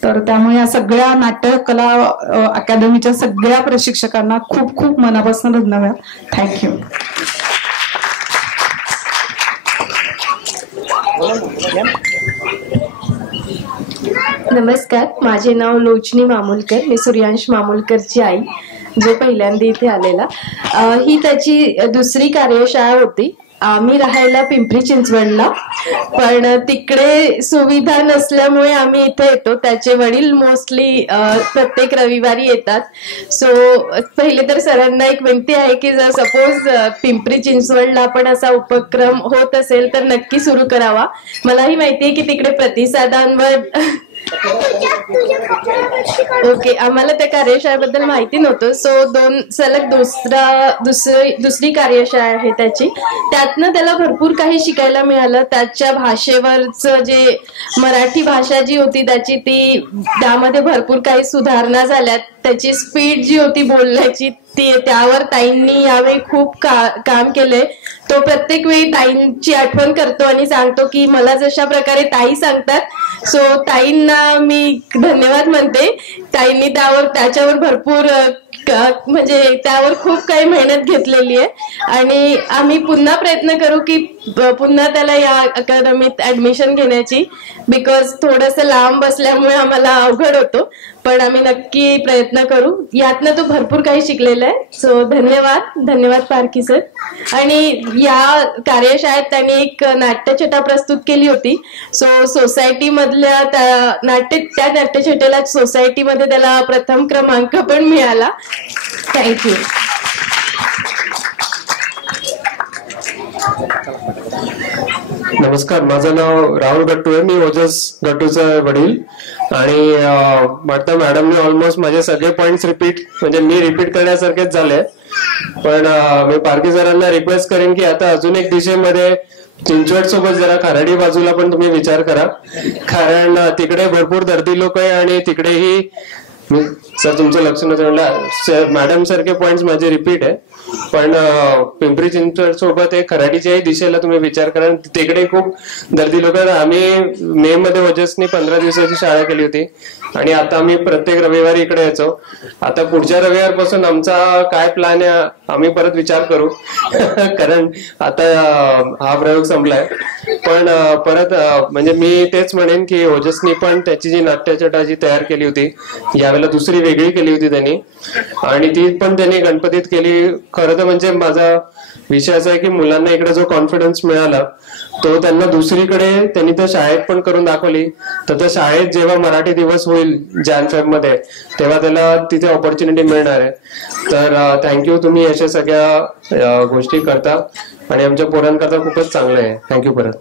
तर त्यामुळे या सगळ्या नाट्यकला अकादमीच्या सगळ्या प्रशिक्षकांना खूप खूप मनापासून धन्यवाद. थँक्यू. नमस्कार, माझे नाव लोचनी मामूलकर. मी सूर्यांश मामूलकरची आई, जो पहिल्यांदा इथे आलेला. ही त्याची दुसरी कार्यशाळा होती. आम्ही राहायला पिंपरी चिंचवडला, पण तिकडे सुविधा नसल्यामुळे आम्ही इथे येतो. त्याचे वडील मोस्टली प्रत्येक रविवारी येतात. सो पहिले तर सरांना एक विनंती आहे की जर सपोज पिंपरी चिंचवडला पण असा उपक्रम होत असेल तर नक्की सुरू करावा. मलाही माहिती आहे की तिकडे प्रतिसादांवर ओके, आम्हाला त्या कार्यशाळेबद्दल माहिती नव्हतं. सो दोन सलग दुसरी कार्यशाळा आहे त्याची. त्यातनं त्याला भरपूर काही शिकायला मिळालं. त्याच्या भाषेवरचं जे मराठी भाषा जी होती त्याची, त्यामध्ये भरपूर काही सुधारणा झाल्यात. त्याची स्पीड जी होती बोलण्याची त्यावर ताईंनी यावेळी खूप काम केलंय. तो प्रत्येक वेळी ताईंची आठवण करतो आणि सांगतो की मला जशा प्रकारे ताई सांगतात. सो ताईंना मी धन्यवाद म्हणते. ताईंनी त्याच्यावर भरपूर म्हणजे त्यावर खूप काही मेहनत घेतलेली आहे आणि आम्ही पुन्हा प्रयत्न करू की पुन्हा त्याला या अकादमीत ऍडमिशन घेण्याची. बिकॉज थोडंसं लांब असल्यामुळे आम्हाला अवघड होतो, पण आम्ही नक्की प्रयत्न करू. यातनं तो भरपूर काही शिकलेला आहे. सो धन्यवाद पारखी सर. आणि या कार्यशाळेत त्यांनी एक नाट्यछटा प्रस्तुत केली होती. सो सोसायटी मधल्या त्या नाट्यछटेला सोसायटीमध्ये त्याला प्रथम क्रमांक पण मिळाला. थँक्यू. नमस्कार, माझं नाव राहुल गट्टू आहे. मी ओजस गट्टूचा वडील. आणि वाटतं मॅडमने ऑलमोस्ट माझे सगळे पॉइंट्स म्हणजे मी रिपीट करण्यासारखेच झाले. पण मी पारखी सरांना रिक्वेस्ट करेन की आता अजून एक दिशेमध्ये चिंचवड सोबत जरा खाराडी बाजूला पण तुम्ही विचार करा, कारण तिकडे भरपूर दर्दी लोक आहे आणि तिकडेही सर तुमचं लक्ष नसेल. मॅडम सारखे पॉइंट्स माझे रिपीट आहे, पण पिंपरी चिंचवड सोबत एक खराडीच्याही दिशेला तुम्ही विचार करा. तिकडे खूप दर्दी लोक. आम्ही मे मध्ये ओजसनी 15 दिवसाची शाळा केली होती आणि आता आम्ही प्रत्येक रविवारी इकडे यायचो. आता पुढच्या रविवारपासून आमचा काय प्लॅन आहे आम्ही परत विचार करू कारण आता हा प्रयोग संपलाय. पण परत म्हणजे मी तेच म्हणेन की ओजसनी पण त्याची जी नाट्यछटा जी तयार केली होती यावेळेला दुसरी वेगळी केली होती त्यांनी, आणि ती पण त्यांनी गणपतीत केली. खरं तर म्हणजे माझा विषय असा आहे की मुलांना इकडे जो कॉन्फिडन्स मिळाला तो त्यांना दुसरीकडे त्यांनी तर शाळेत पण करून दाखवली. तर त्या शाळेत जेव्हा मराठी दिवस होईल जान-फेब मध्ये तेव्हा त्याला तिथे ऑपॉर्च्युनिटी मिळणार आहे. तर थँक्यू, तुम्ही अशा सगळ्या गोष्टी करता आणि आमच्या पोरांकरता खूपच चांगलं आहे. थँक्यू परत.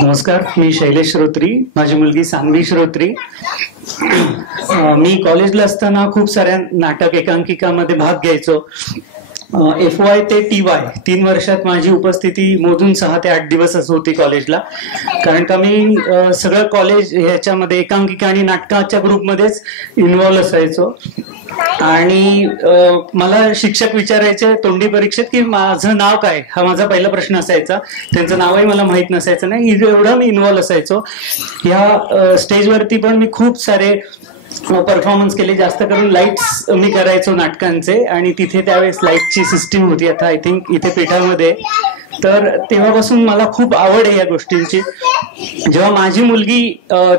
नमस्कार, मी शैलेश श्रोत्री, माझी मुलगी सान्वी श्रोत्री. मी कॉलेजला असताना खूप साऱ्या नाटक एकांकिकामध्ये भाग घ्यायचो. FY ते TY 3 वर्षात माझी उपस्थिती मोजून 6 ते 8 दिवस असं होती कॉलेजला. कारण का मी सगळं कॉलेज ह्याच्यामध्ये एकांकिका आणि नाटकाच्या ग्रुपमध्येच इन्व्हॉल्व असायचो. आणि मला शिक्षक विचारायचे तोंडी परीक्षेत की माझं नाव काय, हा माझा पहिला प्रश्न असायचा. त्यांचं नावही मला माहित नसायचं नाही, एवढं मी इन्व्हॉल्व असायचो. ह्या स्टेजवरती पण मी खूप सारे परफॉर्मन्स केले. जास्त करून लाईट्स मी करायचो नाटकांचे, आणि तिथे त्यावेळेस लाईटची सिस्टीम होती, आता आय थिंक इथे पेठामध्ये. तर तेव्हापासून मला खूप आवड आहे या गोष्टींची. जेव्हा माझी मुलगी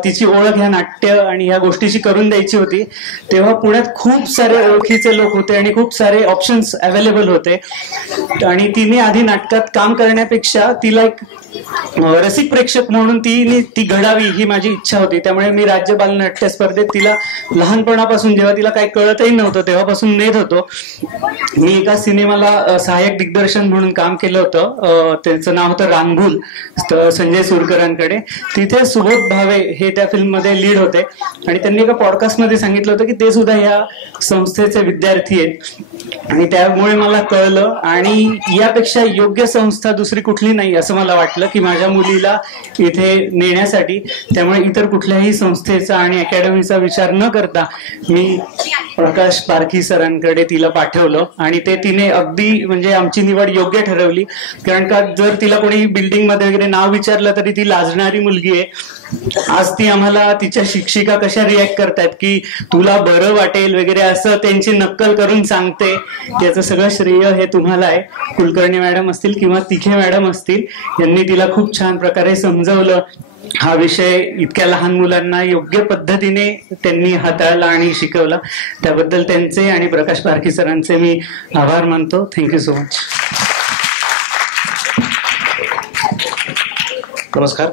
तिची ओळख ह्या नाट्य आणि ह्या गोष्टीची करून द्यायची होती, तेव्हा पुण्यात खूप सारे ओळखीचे लोक होते आणि खूप सारे ऑप्शन्स अवेलेबल होते. आणि तिने आधी नाटकात काम करण्यापेक्षा तिला एक रसिक प्रेक्षक म्हणून ती घडावी ही माझी इच्छा होती. त्यामुळे मी राज्य बालनाट्य स्पर्धेत तिला लहानपणापासून, जेव्हा तिला काही कळतही नव्हतं तेव्हापासून नेत होतो. मी एका सिनेमाला सहाय्यक दिग्दर्शन म्हणून काम केलं होतं. त्याचं नाव होतं रांगूल, संजय सुरकरांकडे. तिथे सुबोध भावे हे त्या फिल्ममध्ये लीड होते, आणि त्यांनी एका पॉडकास्टमध्ये सांगितलं होतं की ते सुद्धा ह्या संस्थेचे विद्यार्थी आहेत. आणि त्यामुळे मला कळलं, आणि यापेक्षा योग्य संस्था दुसरी कुठली नाही असं मला वाटलं की माझ्या मुलीला इथे नेण्यासाठी. त्यामुळे इतर कुठल्याही संस्थेचा आणि अकॅडमीचा विचार न करता मी प्रकाश पारखी सरांकडे तिला पाठवलं. आणि ते तिने अगदी म्हणजे आमची निवड योग्य ठरवली. कारण का जर तिला कोणी बिल्डिंग मध्ये वगैरे नाव विचारलं तरी ती लाजणारी मुलगी आहे. आज ती आम्हाला तिच्या शिक्षिका कशा रिॲक्ट करतात की तुला बरं वाटेल वगैरे असं त्यांची नक्कल करून सांगते. त्याचं सगळं श्रेय हे तुम्हाला आहे. कुलकर्णी मॅडम असतील किंवा तिखे मॅडम असतील, यांनी तिला खूप छान प्रकारे समजवलं. हा विषय इतक्या लहान मुलांना योग्य पद्धतीने त्यांनी हाताळला आणि शिकवला. त्याबद्दल त्यांचे आणि प्रकाश पारखी सरांचे मी आभार मानतो. Thank you so much. नमस्कार.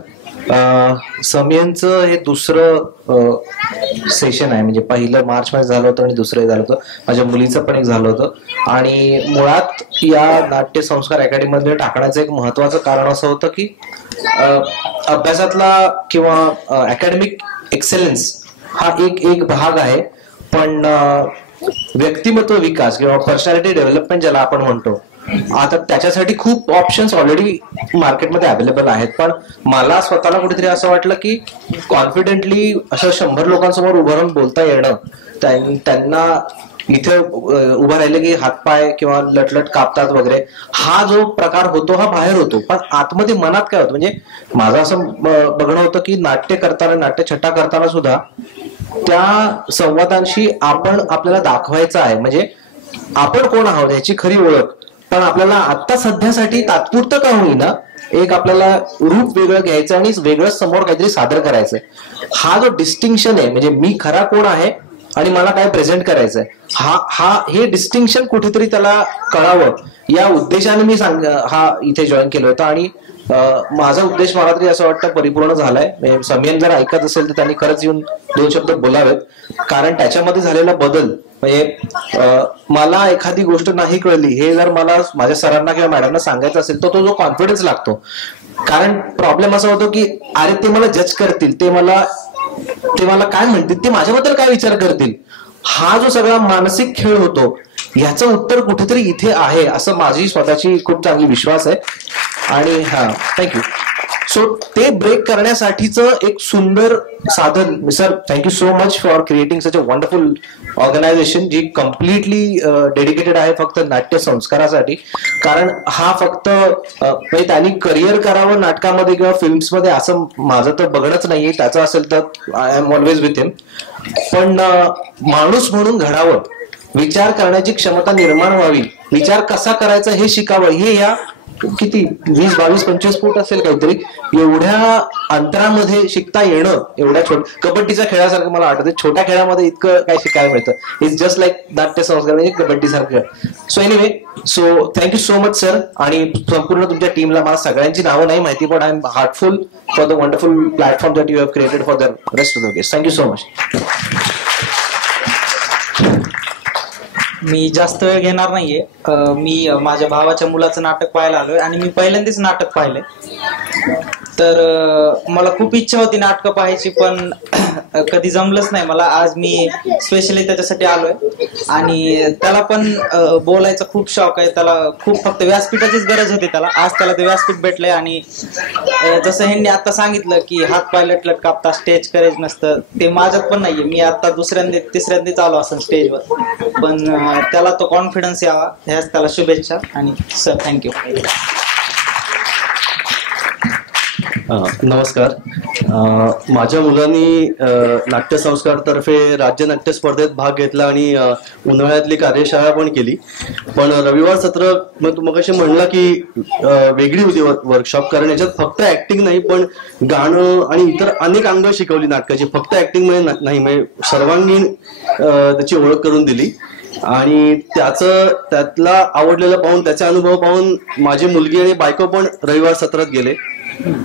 समियनचं हे दुसरं सेशन आहे. म्हणजे पहिलं मार्च मध्ये झालं होतं आणि दुसरं झालं होतं. माझ्या मुलीचं पण एक झालं होतं. आणि मुळात या नाट्य संस्कार अकॅडमीमध्ये टाकण्याचं एक महत्वाचं कारण असं होतं की अभ्यासातला किंवा अकॅडमिक एक्सेलन्स हा एक भाग आहे, पण व्यक्तिमत्व विकास किंवा पर्सनॅलिटी डेव्हलपमेंट ज्याला आपण म्हणतो, आता त्याच्यासाठी खूप ऑप्शन्स ऑलरेडी मार्केटमध्ये अवेलेबल आहेत. पण मला स्वतःला कुठेतरी असं वाटलं की कॉन्फिडेंटली असं 100 लोकांसमोर उभं राहून बोलता येणं, त्यांना इथे उभं राहिले की हातपाय किंवा लटलट कापतात वगैरे, हा जो प्रकार होतो हा बाहेर होतो. पण आतमध्ये मनात काय होतं, म्हणजे माझं असं बघणं होतं की नाट्य करताना, नाट्यछटा करताना सुद्धा त्या संवादांशी आपल्याला दाखवायचं आहे. म्हणजे आपण कोण आहोत याची खरी ओळख, पण आपल्याला आता सध्यासाठी तात्पुरतं का होईना एक आपल्याला रूप वेगळं घ्यायचं आणि वेगळं समोर काहीतरी सादर करायचंय. हा जो डिस्टिंक्शन आहे, म्हणजे मी खरा कोण आहे आणि मला काय प्रेझेंट करायचंय, हे डिस्टिंक्शन कुठेतरी त्याला कळावं या उद्देशाने मी हा इथे जॉईन केलं होतं. आणि माझा उद्देश मला तरी असं वाटतं परिपूर्ण झालाय. म्हणजे समियन जर ऐकत असेल तर त्यांनी खरंच येऊन 2 शब्द बोलावेत, कारण त्याच्यामध्ये झालेला बदल, म्हणजे मला एखादी गोष्ट नाही कळली हे जर मला माझ्या सरांना किंवा मॅडमना सांगायचं असेल तर तो जो कॉन्फिडन्स लागतो. कारण प्रॉब्लेम असा होतो की अरे ते मला जज करतील, ते मला काय म्हणतील, ते माझ्याबद्दल काय विचार करतील, हा जो सगळा मानसिक खेळ होतो याचं उत्तर कुठेतरी इथे आहे असं माझी स्वतःची खूप चांगली विश्वास आहे. आणि थँक्यू. सो ते ब्रेक करण्यासाठीचं एक सुंदर साधन. Sir, thank you so much for creating such a wonderful organization जी कम्प्लिटली डेडिकेटेड आहे फक्त नाट्य संस्कारासाठी. कारण हा फक्त म्हणजे त्यांनी करिअर करावं नाटकामध्ये किंवा फिल्म्समध्ये असं माझं तर बघणंच नाहीये. त्याचं असेल तर आय एम ऑलवेज विथ हिम. पण माणूस म्हणून घडावं, विचार करण्याची क्षमता निर्माण व्हावी, विचार कसा करायचा हे शिकावं, हे या किती 20, 22, 25 फूट असेल काहीतरी एवढ्या अंतरामध्ये शिकता येणं, एवढ्या कबड्डीच्या खेळासारखं मला वाटतं. छोट्या खेळामध्ये इतकं काय शिकायला मिळतं. इट्स जस्ट लाईक नाट्य संस्कार म्हणजे कबड्डी सारखं. So anyway, so thank you so much sir. आणि संपूर्ण तुमच्या टीमला, मला सगळ्यांची नावं नाही माहिती, पण I am heartful for the wonderful platform that you have created for the rest of the guest. Thank you so much. मी जास्त वेळ घेणार नाहीये. मी माझ्या भावाच्या मुलाचं नाटक पाहायला आलोय आणि मी पहिल्यांदाच नाटक पाहिलंय. तर मला खूप इच्छा होती नाटकं पाहायची, पण कधी जमलंच नाही मला. आज मी स्पेशली त्याच्यासाठी आलोय आणि त्याला पण बोलायचा खूप शौक आहे. त्याला खूप फक्त व्यासपीठाचीच गरज होती त्याला. आज त्याला ते व्यासपीठ भेटलंय आणि जसं ह्यांनी आता सांगितलं की हात पाय लटलट कापता स्टेज करेज नसतं, ते माझ्यात पण नाहीये. मी आता दुसऱ्यांदा तिसऱ्यांदा आलो असं स्टेजवर, पण त्याला तो कॉन्फिडन्स यावा ह्याच त्याला शुभेच्छा. आणि सर थँक्यू. नमस्कार. माझ्या मुलांनी नाट्यसंस्कार तर्फे राज्य नाट्य स्पर्धेत भाग घेतला आणि उन्हाळ्यातली कार्यशाळा पण केली. पण रविवार सत्र मग असे म्हणलं की वेगळी होती वर्कशॉप, कारण याच्यात फक्त ऍक्टिंग नाही पण गाणं आणि इतर अनेक अंग शिकवली नाटकाची. फक्त ऍक्टिंग मध्ये नाही, म्हणजे सर्वांगीण त्याची ओळख करून दिली. आणि त्यातला आवडलेलं पाहून, त्याचा अनुभव पाहून माझी मुलगी आणि बायको पण रविवार सत्रात गेले.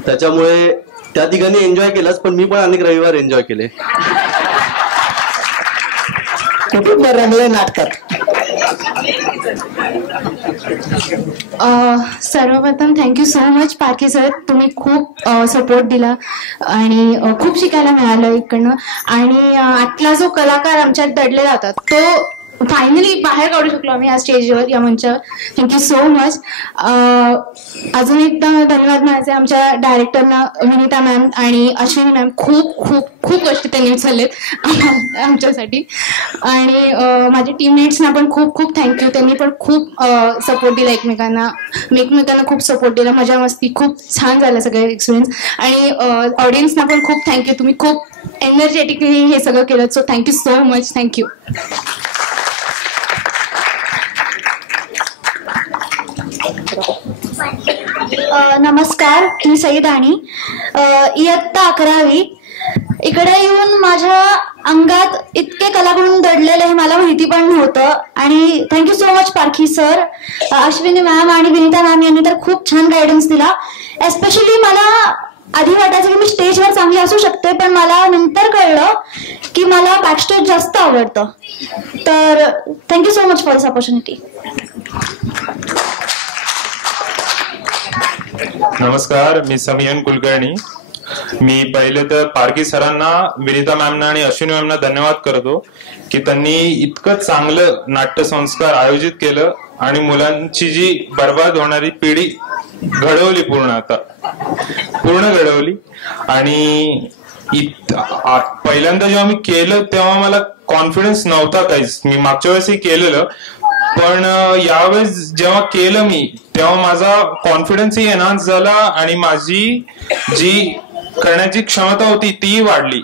त्याच्यामुळे त्या तिघांनी एन्जॉय केलंच, पण मी पण अनेक रविवार एन्जॉय केले. कुटुंब रंगले नाटकात. सर्वप्रथम थँक्यू सो मच पारखी सर, तुम्ही खूप सपोर्ट दिला आणि खूप शिकायला मिळालं इकडनं. आणि आतला जो कलाकार आमच्यात दडलेला होता तो फायनली बाहेर काढू शकलो आम्ही या स्टेजवर, या मंचावर. Thank you so much. अजून एकदा धन्यवाद म्हणायचे आमच्या डायरेक्टरना, विनीता मॅम आणि अश्विनी मॅम. खूप खूप खूप कष्ट त्यांनी उचललेत आमच्यासाठी. आणि माझ्या टीममेट्सना पण खूप खूप थँक्यू. त्यांनी पण खूप सपोर्ट दिला एकमेकांना खूप सपोर्ट दिला. मजा मस्ती खूप छान झालं सगळं एक्सपिरियन्स. आणि ऑडियन्सना पण खूप थँक्यू. तुम्ही खूप एनर्जेटिकली हे सगळं केलं. So thank you so much. Thank you. नमस्कार, मी सई दाणी, इयत्ता 11वी. इकडे येऊन माझ्या अंगात इतके कलागुण दडलेले हे मला माहिती पण नव्हतं. आणि थँक्यू सो मच पारखी सर, अश्विनी मॅम आणि विनीता मॅम यांनी तर खूप छान गायडन्स दिला. एस्पेशली मला आधी वाटायचं की मी स्टेजवर चांगली असू शकते, पण मला नंतर कळलं की मला बॅकस्टेज जास्त आवडतं. तर thank you so much for this opportunity. नमस्कार, मी समियन कुलकर्णी. मी पहिले तर पारखी सरांना, विनीता मॅमना आणि अश्विनी मॅमना धन्यवाद करतो की त्यांनी इतकं चांगलं नाट्यसंस्कार आयोजित केलं आणि मुलांची जी बर्बाद होणारी पिढी घडवली, पूर्ण घडवली. आणि पहिल्यांदा जेव्हा मी केलं तेव्हा मला कॉन्फिडन्स नव्हता काहीच. मी मागच्या वेळेसही केलेलं, पण यावेळेस जेव्हा केलं मी तेव्हा माझा कॉन्फिडन्सही एनहान्स झाला आणि माझी जी करण्याची क्षमता होती ती वाढली.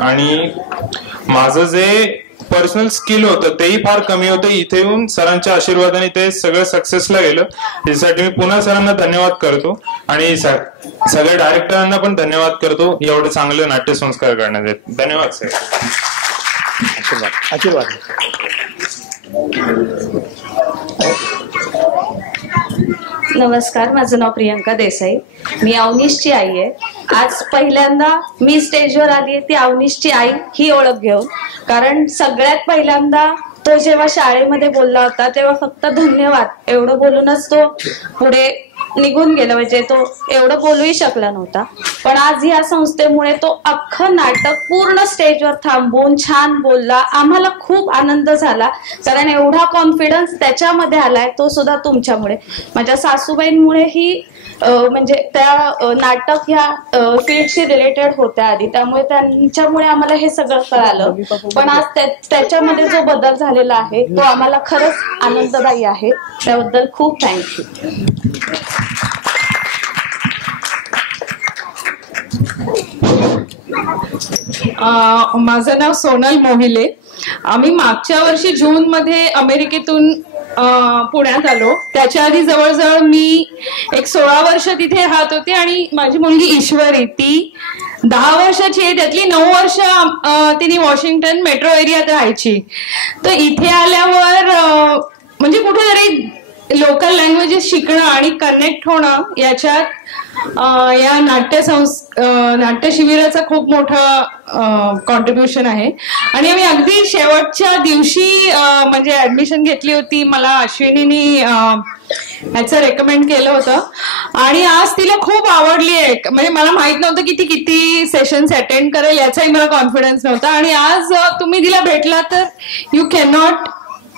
आणि माझं जे पर्सनल स्किल होतं तेही फार कमी होतं. इथे येऊन सरांच्या आशीर्वादाने ते सगळं सक्सेसला गेलं. त्यासाठी मी पुन्हा सरांना धन्यवाद करतो आणि सगळ्या डायरेक्टरांना पण धन्यवाद करतो एवढं चांगलं नाट्यसंस्कार करण्यासाठी. धन्यवाद सर. आशीर्वाद. नमस्कार, माझं नाव प्रियंका देसाई. मी अवनीशची आई आहे. आज पहिल्यांदा मी स्टेजवर आली आहे ती अवनीशची आई ही ओळख घेऊन. कारण सगळ्यात पहिल्यांदा तो जेव्हा शाळेमध्ये बोलला होता तेव्हा फक्त धन्यवाद एवढं बोलूनच तो पुढे निघून गेला, म्हणजे तो एवढं बोलूही शकला नव्हता. पण आज या संस्थेमुळे तो अख्खं नाटक पूर्ण स्टेजवर थांबून छान बोलला. आम्हाला खूप आनंद झाला, कारण एवढा कॉन्फिडन्स त्याच्यामध्ये आलाय तो सुद्धा तुमच्यामुळे. माझ्या सासूबाईंमुळे ही म्हणजे त्या नाटक ह्या फील्डशी रिलेटेड होत्या आधी, त्यामुळे त्यांच्यामुळे आम्हाला हे सगळं कळालं. पण आज त्याच्यामध्ये जो बदल झालेला आहे तो आम्हाला खरंच आनंददायी आहे. त्याबद्दल खूप थँक्यू. माझं नाव सोनल मोहिले. आम्ही मागच्या वर्षी जून मध्ये अमेरिकेतून पुण्यात आलो. त्याच्या आधी जवळजवळ मी एक 16 वर्ष तिथे राहत होते आणि माझी मुलगी ईश्वरी ती 10 वर्षाची आहे. त्यातली 9 वर्ष तिने वॉशिंग्टन मेट्रो एरियात राहायची. तर इथे आल्यावर म्हणजे कुठेतरी लोकल लँग्वेजेस शिकणं आणि कनेक्ट होणं याच्यात या नाट्य शिबिराचा खूप मोठा कॉन्ट्रीब्युशन आहे. आणि आम्ही अगदी शेवटच्या दिवशी म्हणजे ऍडमिशन घेतली होती. मला अश्विनीनी ह्याचं रेकमेंड केलं होतं आणि आज तिला खूप आवडली आहे. म्हणजे मला माहित नव्हतं की ती किती सेशन्स अटेंड करेल याचाही मला कॉन्फिडन्स नव्हता. आणि आज तुम्ही तिला भेटला तर यू कॅन नॉट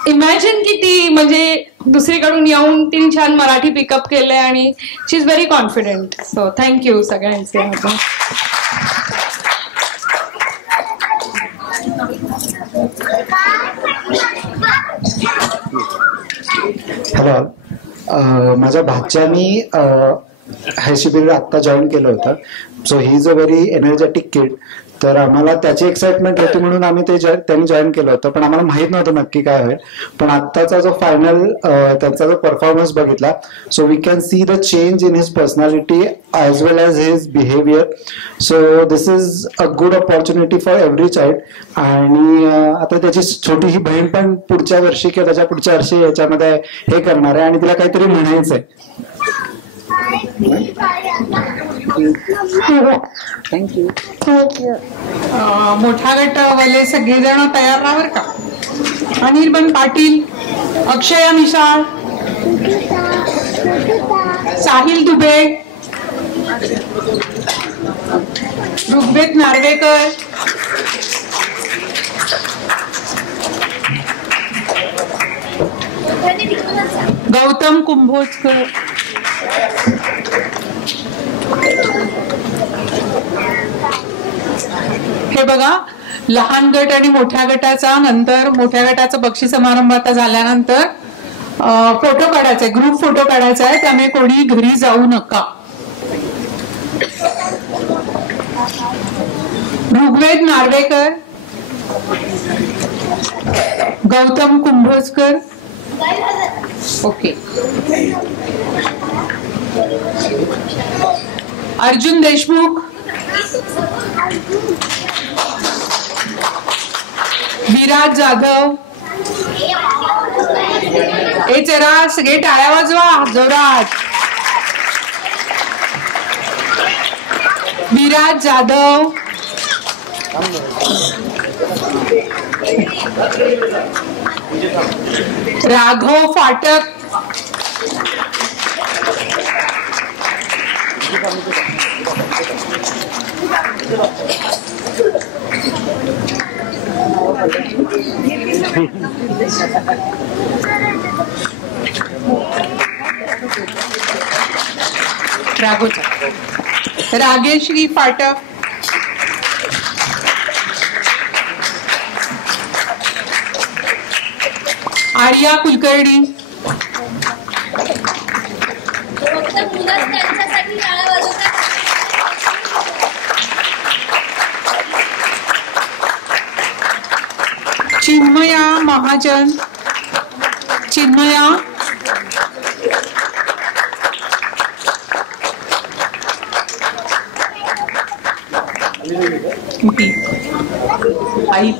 इमॅजिन की ती म्हणजे दुसरीकडून येऊन तिने छान मराठी पिकअप केलंय आणि she is very confident. So thank you सगळ्यांचे. हॅलो, माझ्या भाच्यानी हे शिबिर आत्ता जॉईन केलं होतं. So he is a very energetic kid. तर आम्हाला त्याची एक्साइटमेंट होती म्हणून आम्ही त्यांनी जॉईन केलं होतं, पण आम्हाला माहित नव्हतं नक्की काय होईल. पण आत्ताचा जो फायनल त्यांचा जो परफॉर्मन्स बघितला, so we can see the change in his personality as well as his behaviour. So this is a good opportunity for every child. आणि आता त्याची छोटी ही बहीण पण पुढच्या वर्षी किंवा त्याच्या पुढच्या वर्षी याच्यामध्ये हे करणार आहे आणि तिला काहीतरी म्हणायचंय. थँक्यू. मोठा गटवाले सगळेजण तयार राहा बरं का. अनिर्बन पाटील, अक्षया मिसाळ, साहिल दुबे, ऋग्वेद नार्वेकर, गौतम कुंभोजकर, हे बघा लहान गट आणि मोठ्या गटाचा नंतर मोठ्या गटाचा बक्षीस समारंभ आता झाल्यानंतर फोटो काढायचा आहे, ग्रुप फोटो काढायचा आहे. त्यामुळे कोणी घरी जाऊ नका. ऋग्वेद नार्वेकर, गौतम कुंभोजकर, ओके. अर्जुन देशमुख, विराज जाधव. जरा सगळे टाळ्या वाजवा जोरात. विराज जाधव, राघव फाटक, रागेश्री फाटक, आर्या कुलकर्णी, चिन्मया महाजन, चिन्मया, आई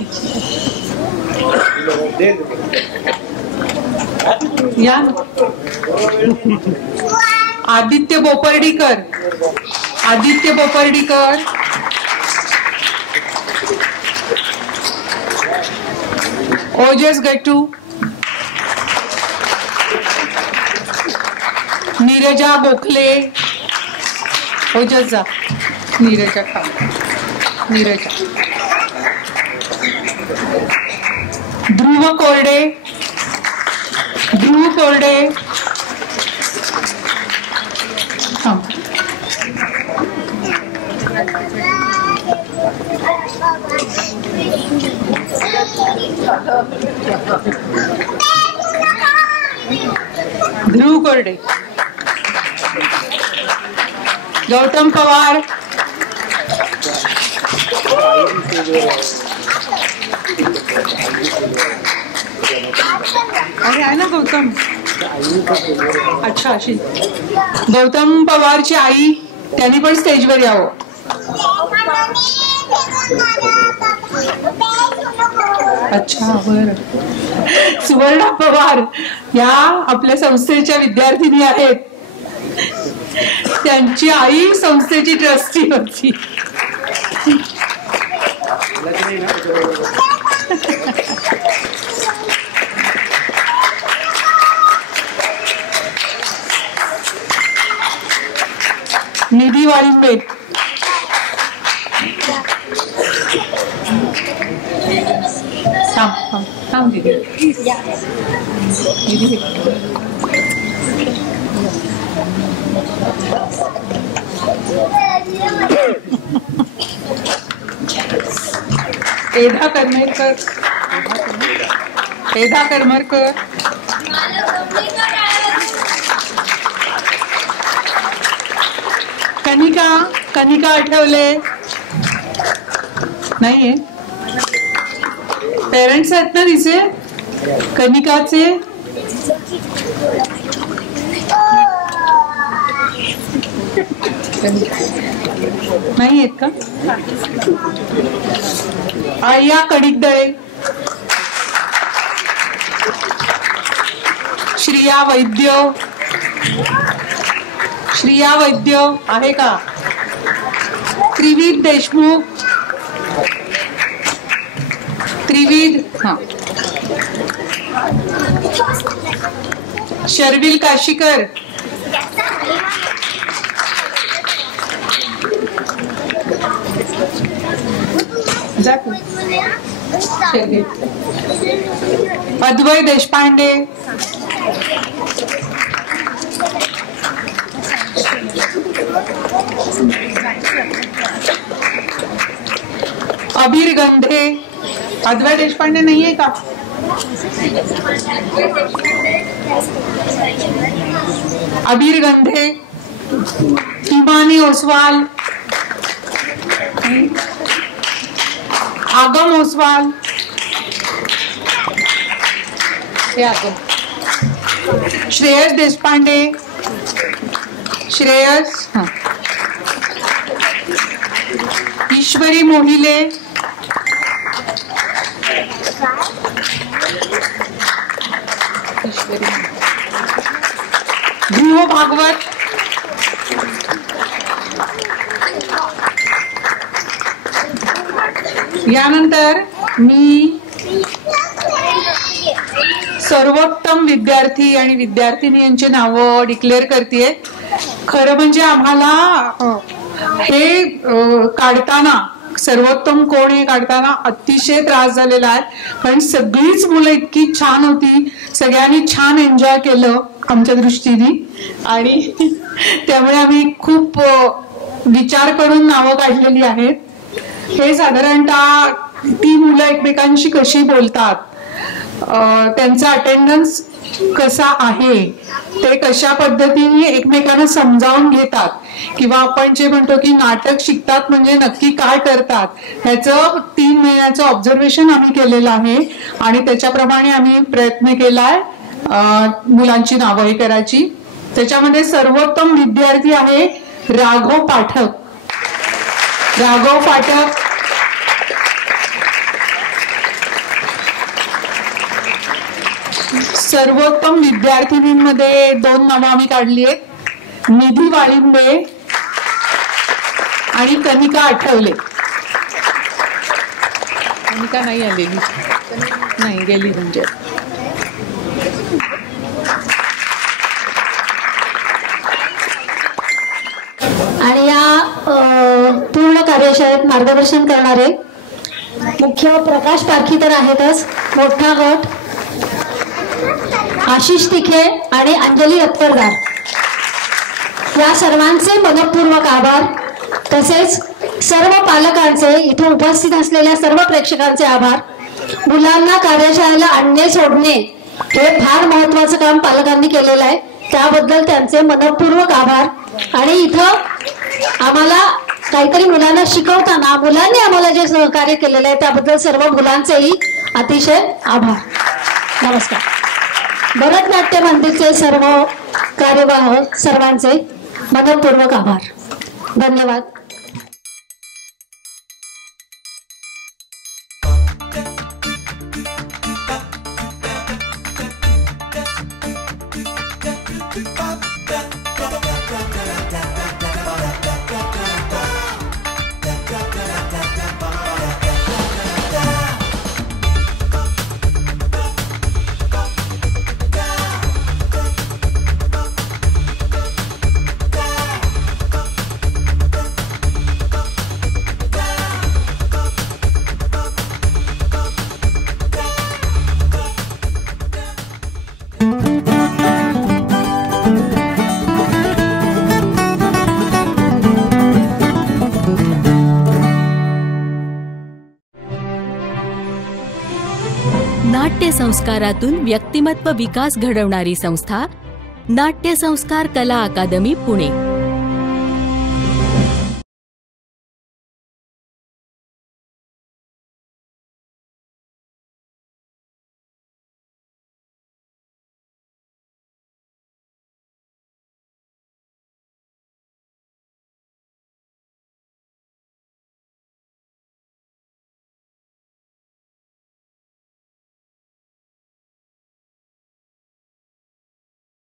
या. आदित्य बोपर्डीकर, आदित्य बोपर्डीकर, ओजस गट्टू, नीरजा गोखले, ओजस जा, नीरजा खा, नीरजा. ध्रुव कोरडे, ध्रुव कोरडे, ध्रुव कोरडे. गौतम पवार, अरे आहे ना गौतम. अच्छा अशी गौतम पवारची आई, त्यांनी पण स्टेजवर यावं. अच्छा बरं. सुवर्णा पवार या आपल्या संस्थेच्या विद्यार्थिनी आहेत. त्यांची आई संस्थेची ट्रस्टी होती. निधी वाळिंबे. थांब दीदी. एधा करमरकर. एधा करमरकर. कनिका आठवले नाहीये. पेरेंट्स आहेत ना तिचे कनिकाचे. नाही आहेत का? आर्या कडिकदळे. श्रिया वैद्य आहे का? त्रिविध देशमुख. शर्विल काशीकर. अद्वय देशपांडे. अबीर गंधे. अद्वय देशपांडे नाहीये का? अबीर गंधे. हिमानी ओसवाल. आगम ओसवाल. श्रेयस देशपांडे. श्रेयस. ईश्वरी मोहिले. ध्रुव भागवत. यानंतर मी सर्वोत्तम विद्यार्थी आणि विद्यार्थिनी यांची नावं डिक्लेअर करतेय. खरं म्हणजे आम्हाला हे काढताना सर्वोत्तम कोण हे काढताना अतिशय त्रास झालेला आहे, कारण सगळीच मुलं इतकी छान होती, सगळ्यांनी छान एन्जॉय केलं आमच्या दृष्टीने, आणि त्यामुळे आम्ही खूप विचार करून नावं काढलेली आहेत. हे साधारणतः ती मुलं एकमेकांशी कशी बोलतात, त्यांचा अटेंडन्स कसा आहे, ते कशा पद्धतीने एकमेकांना समजावून घेतात, किंवा आपण जे म्हणतो की नाटक शिकतात म्हणजे नक्की काय करतात, ह्याचं 3 महिन्याचं ऑब्झर्वेशन आम्ही केलेलं आहे आणि त्याच्याप्रमाणे आम्ही प्रयत्न केलाय मुलांची नावं हे करायची. त्याच्यामध्ये सर्वोत्तम विद्यार्थी आहे राघव पाठक. सर्वोत्तम विद्यार्थिनींमध्ये 2 नावं आम्ही काढली आहेत, निधी वाळिंबे आणि कनिका आठवले. कनिका नाही आलेली, नाही गेली म्हणजे. आणि या पूर्ण कार्यशाळेत मार्गदर्शन करणारे मुख्य प्रकाश पारखी तर आहेतच, मोठा गट आशिष तिखे आणि अंजली रत्तरदार, या सर्वांचे मनपूर्वक आभार. तसेच सर्व पालकांचे, इथे उपस्थित असलेल्या सर्व प्रेक्षकांचे आभार. मुलांना कार्यशाळेला आणणे सोडणे हे फार महत्वाचं काम पालकांनी केलेलं आहे, त्याबद्दल त्यांचे मनपूर्वक आभार. आणि इथं आम्हाला काहीतरी मुलांना शिकवताना मुलांनी आम्हाला जे सहकार्य केलेलं आहे त्याबद्दल सर्व मुलांचेही अतिशय आभार. नमस्कार. भरतनाट्य मंदिरचे सर्व कार्यवाहक सर्वांचे मनपूर्वक आभार. धन्यवाद. नाट्य संस्कारातून व्यक्तिमत्व विकास घडवणारी संस्था नाट्य संस्कार कला अकादमी पुणे.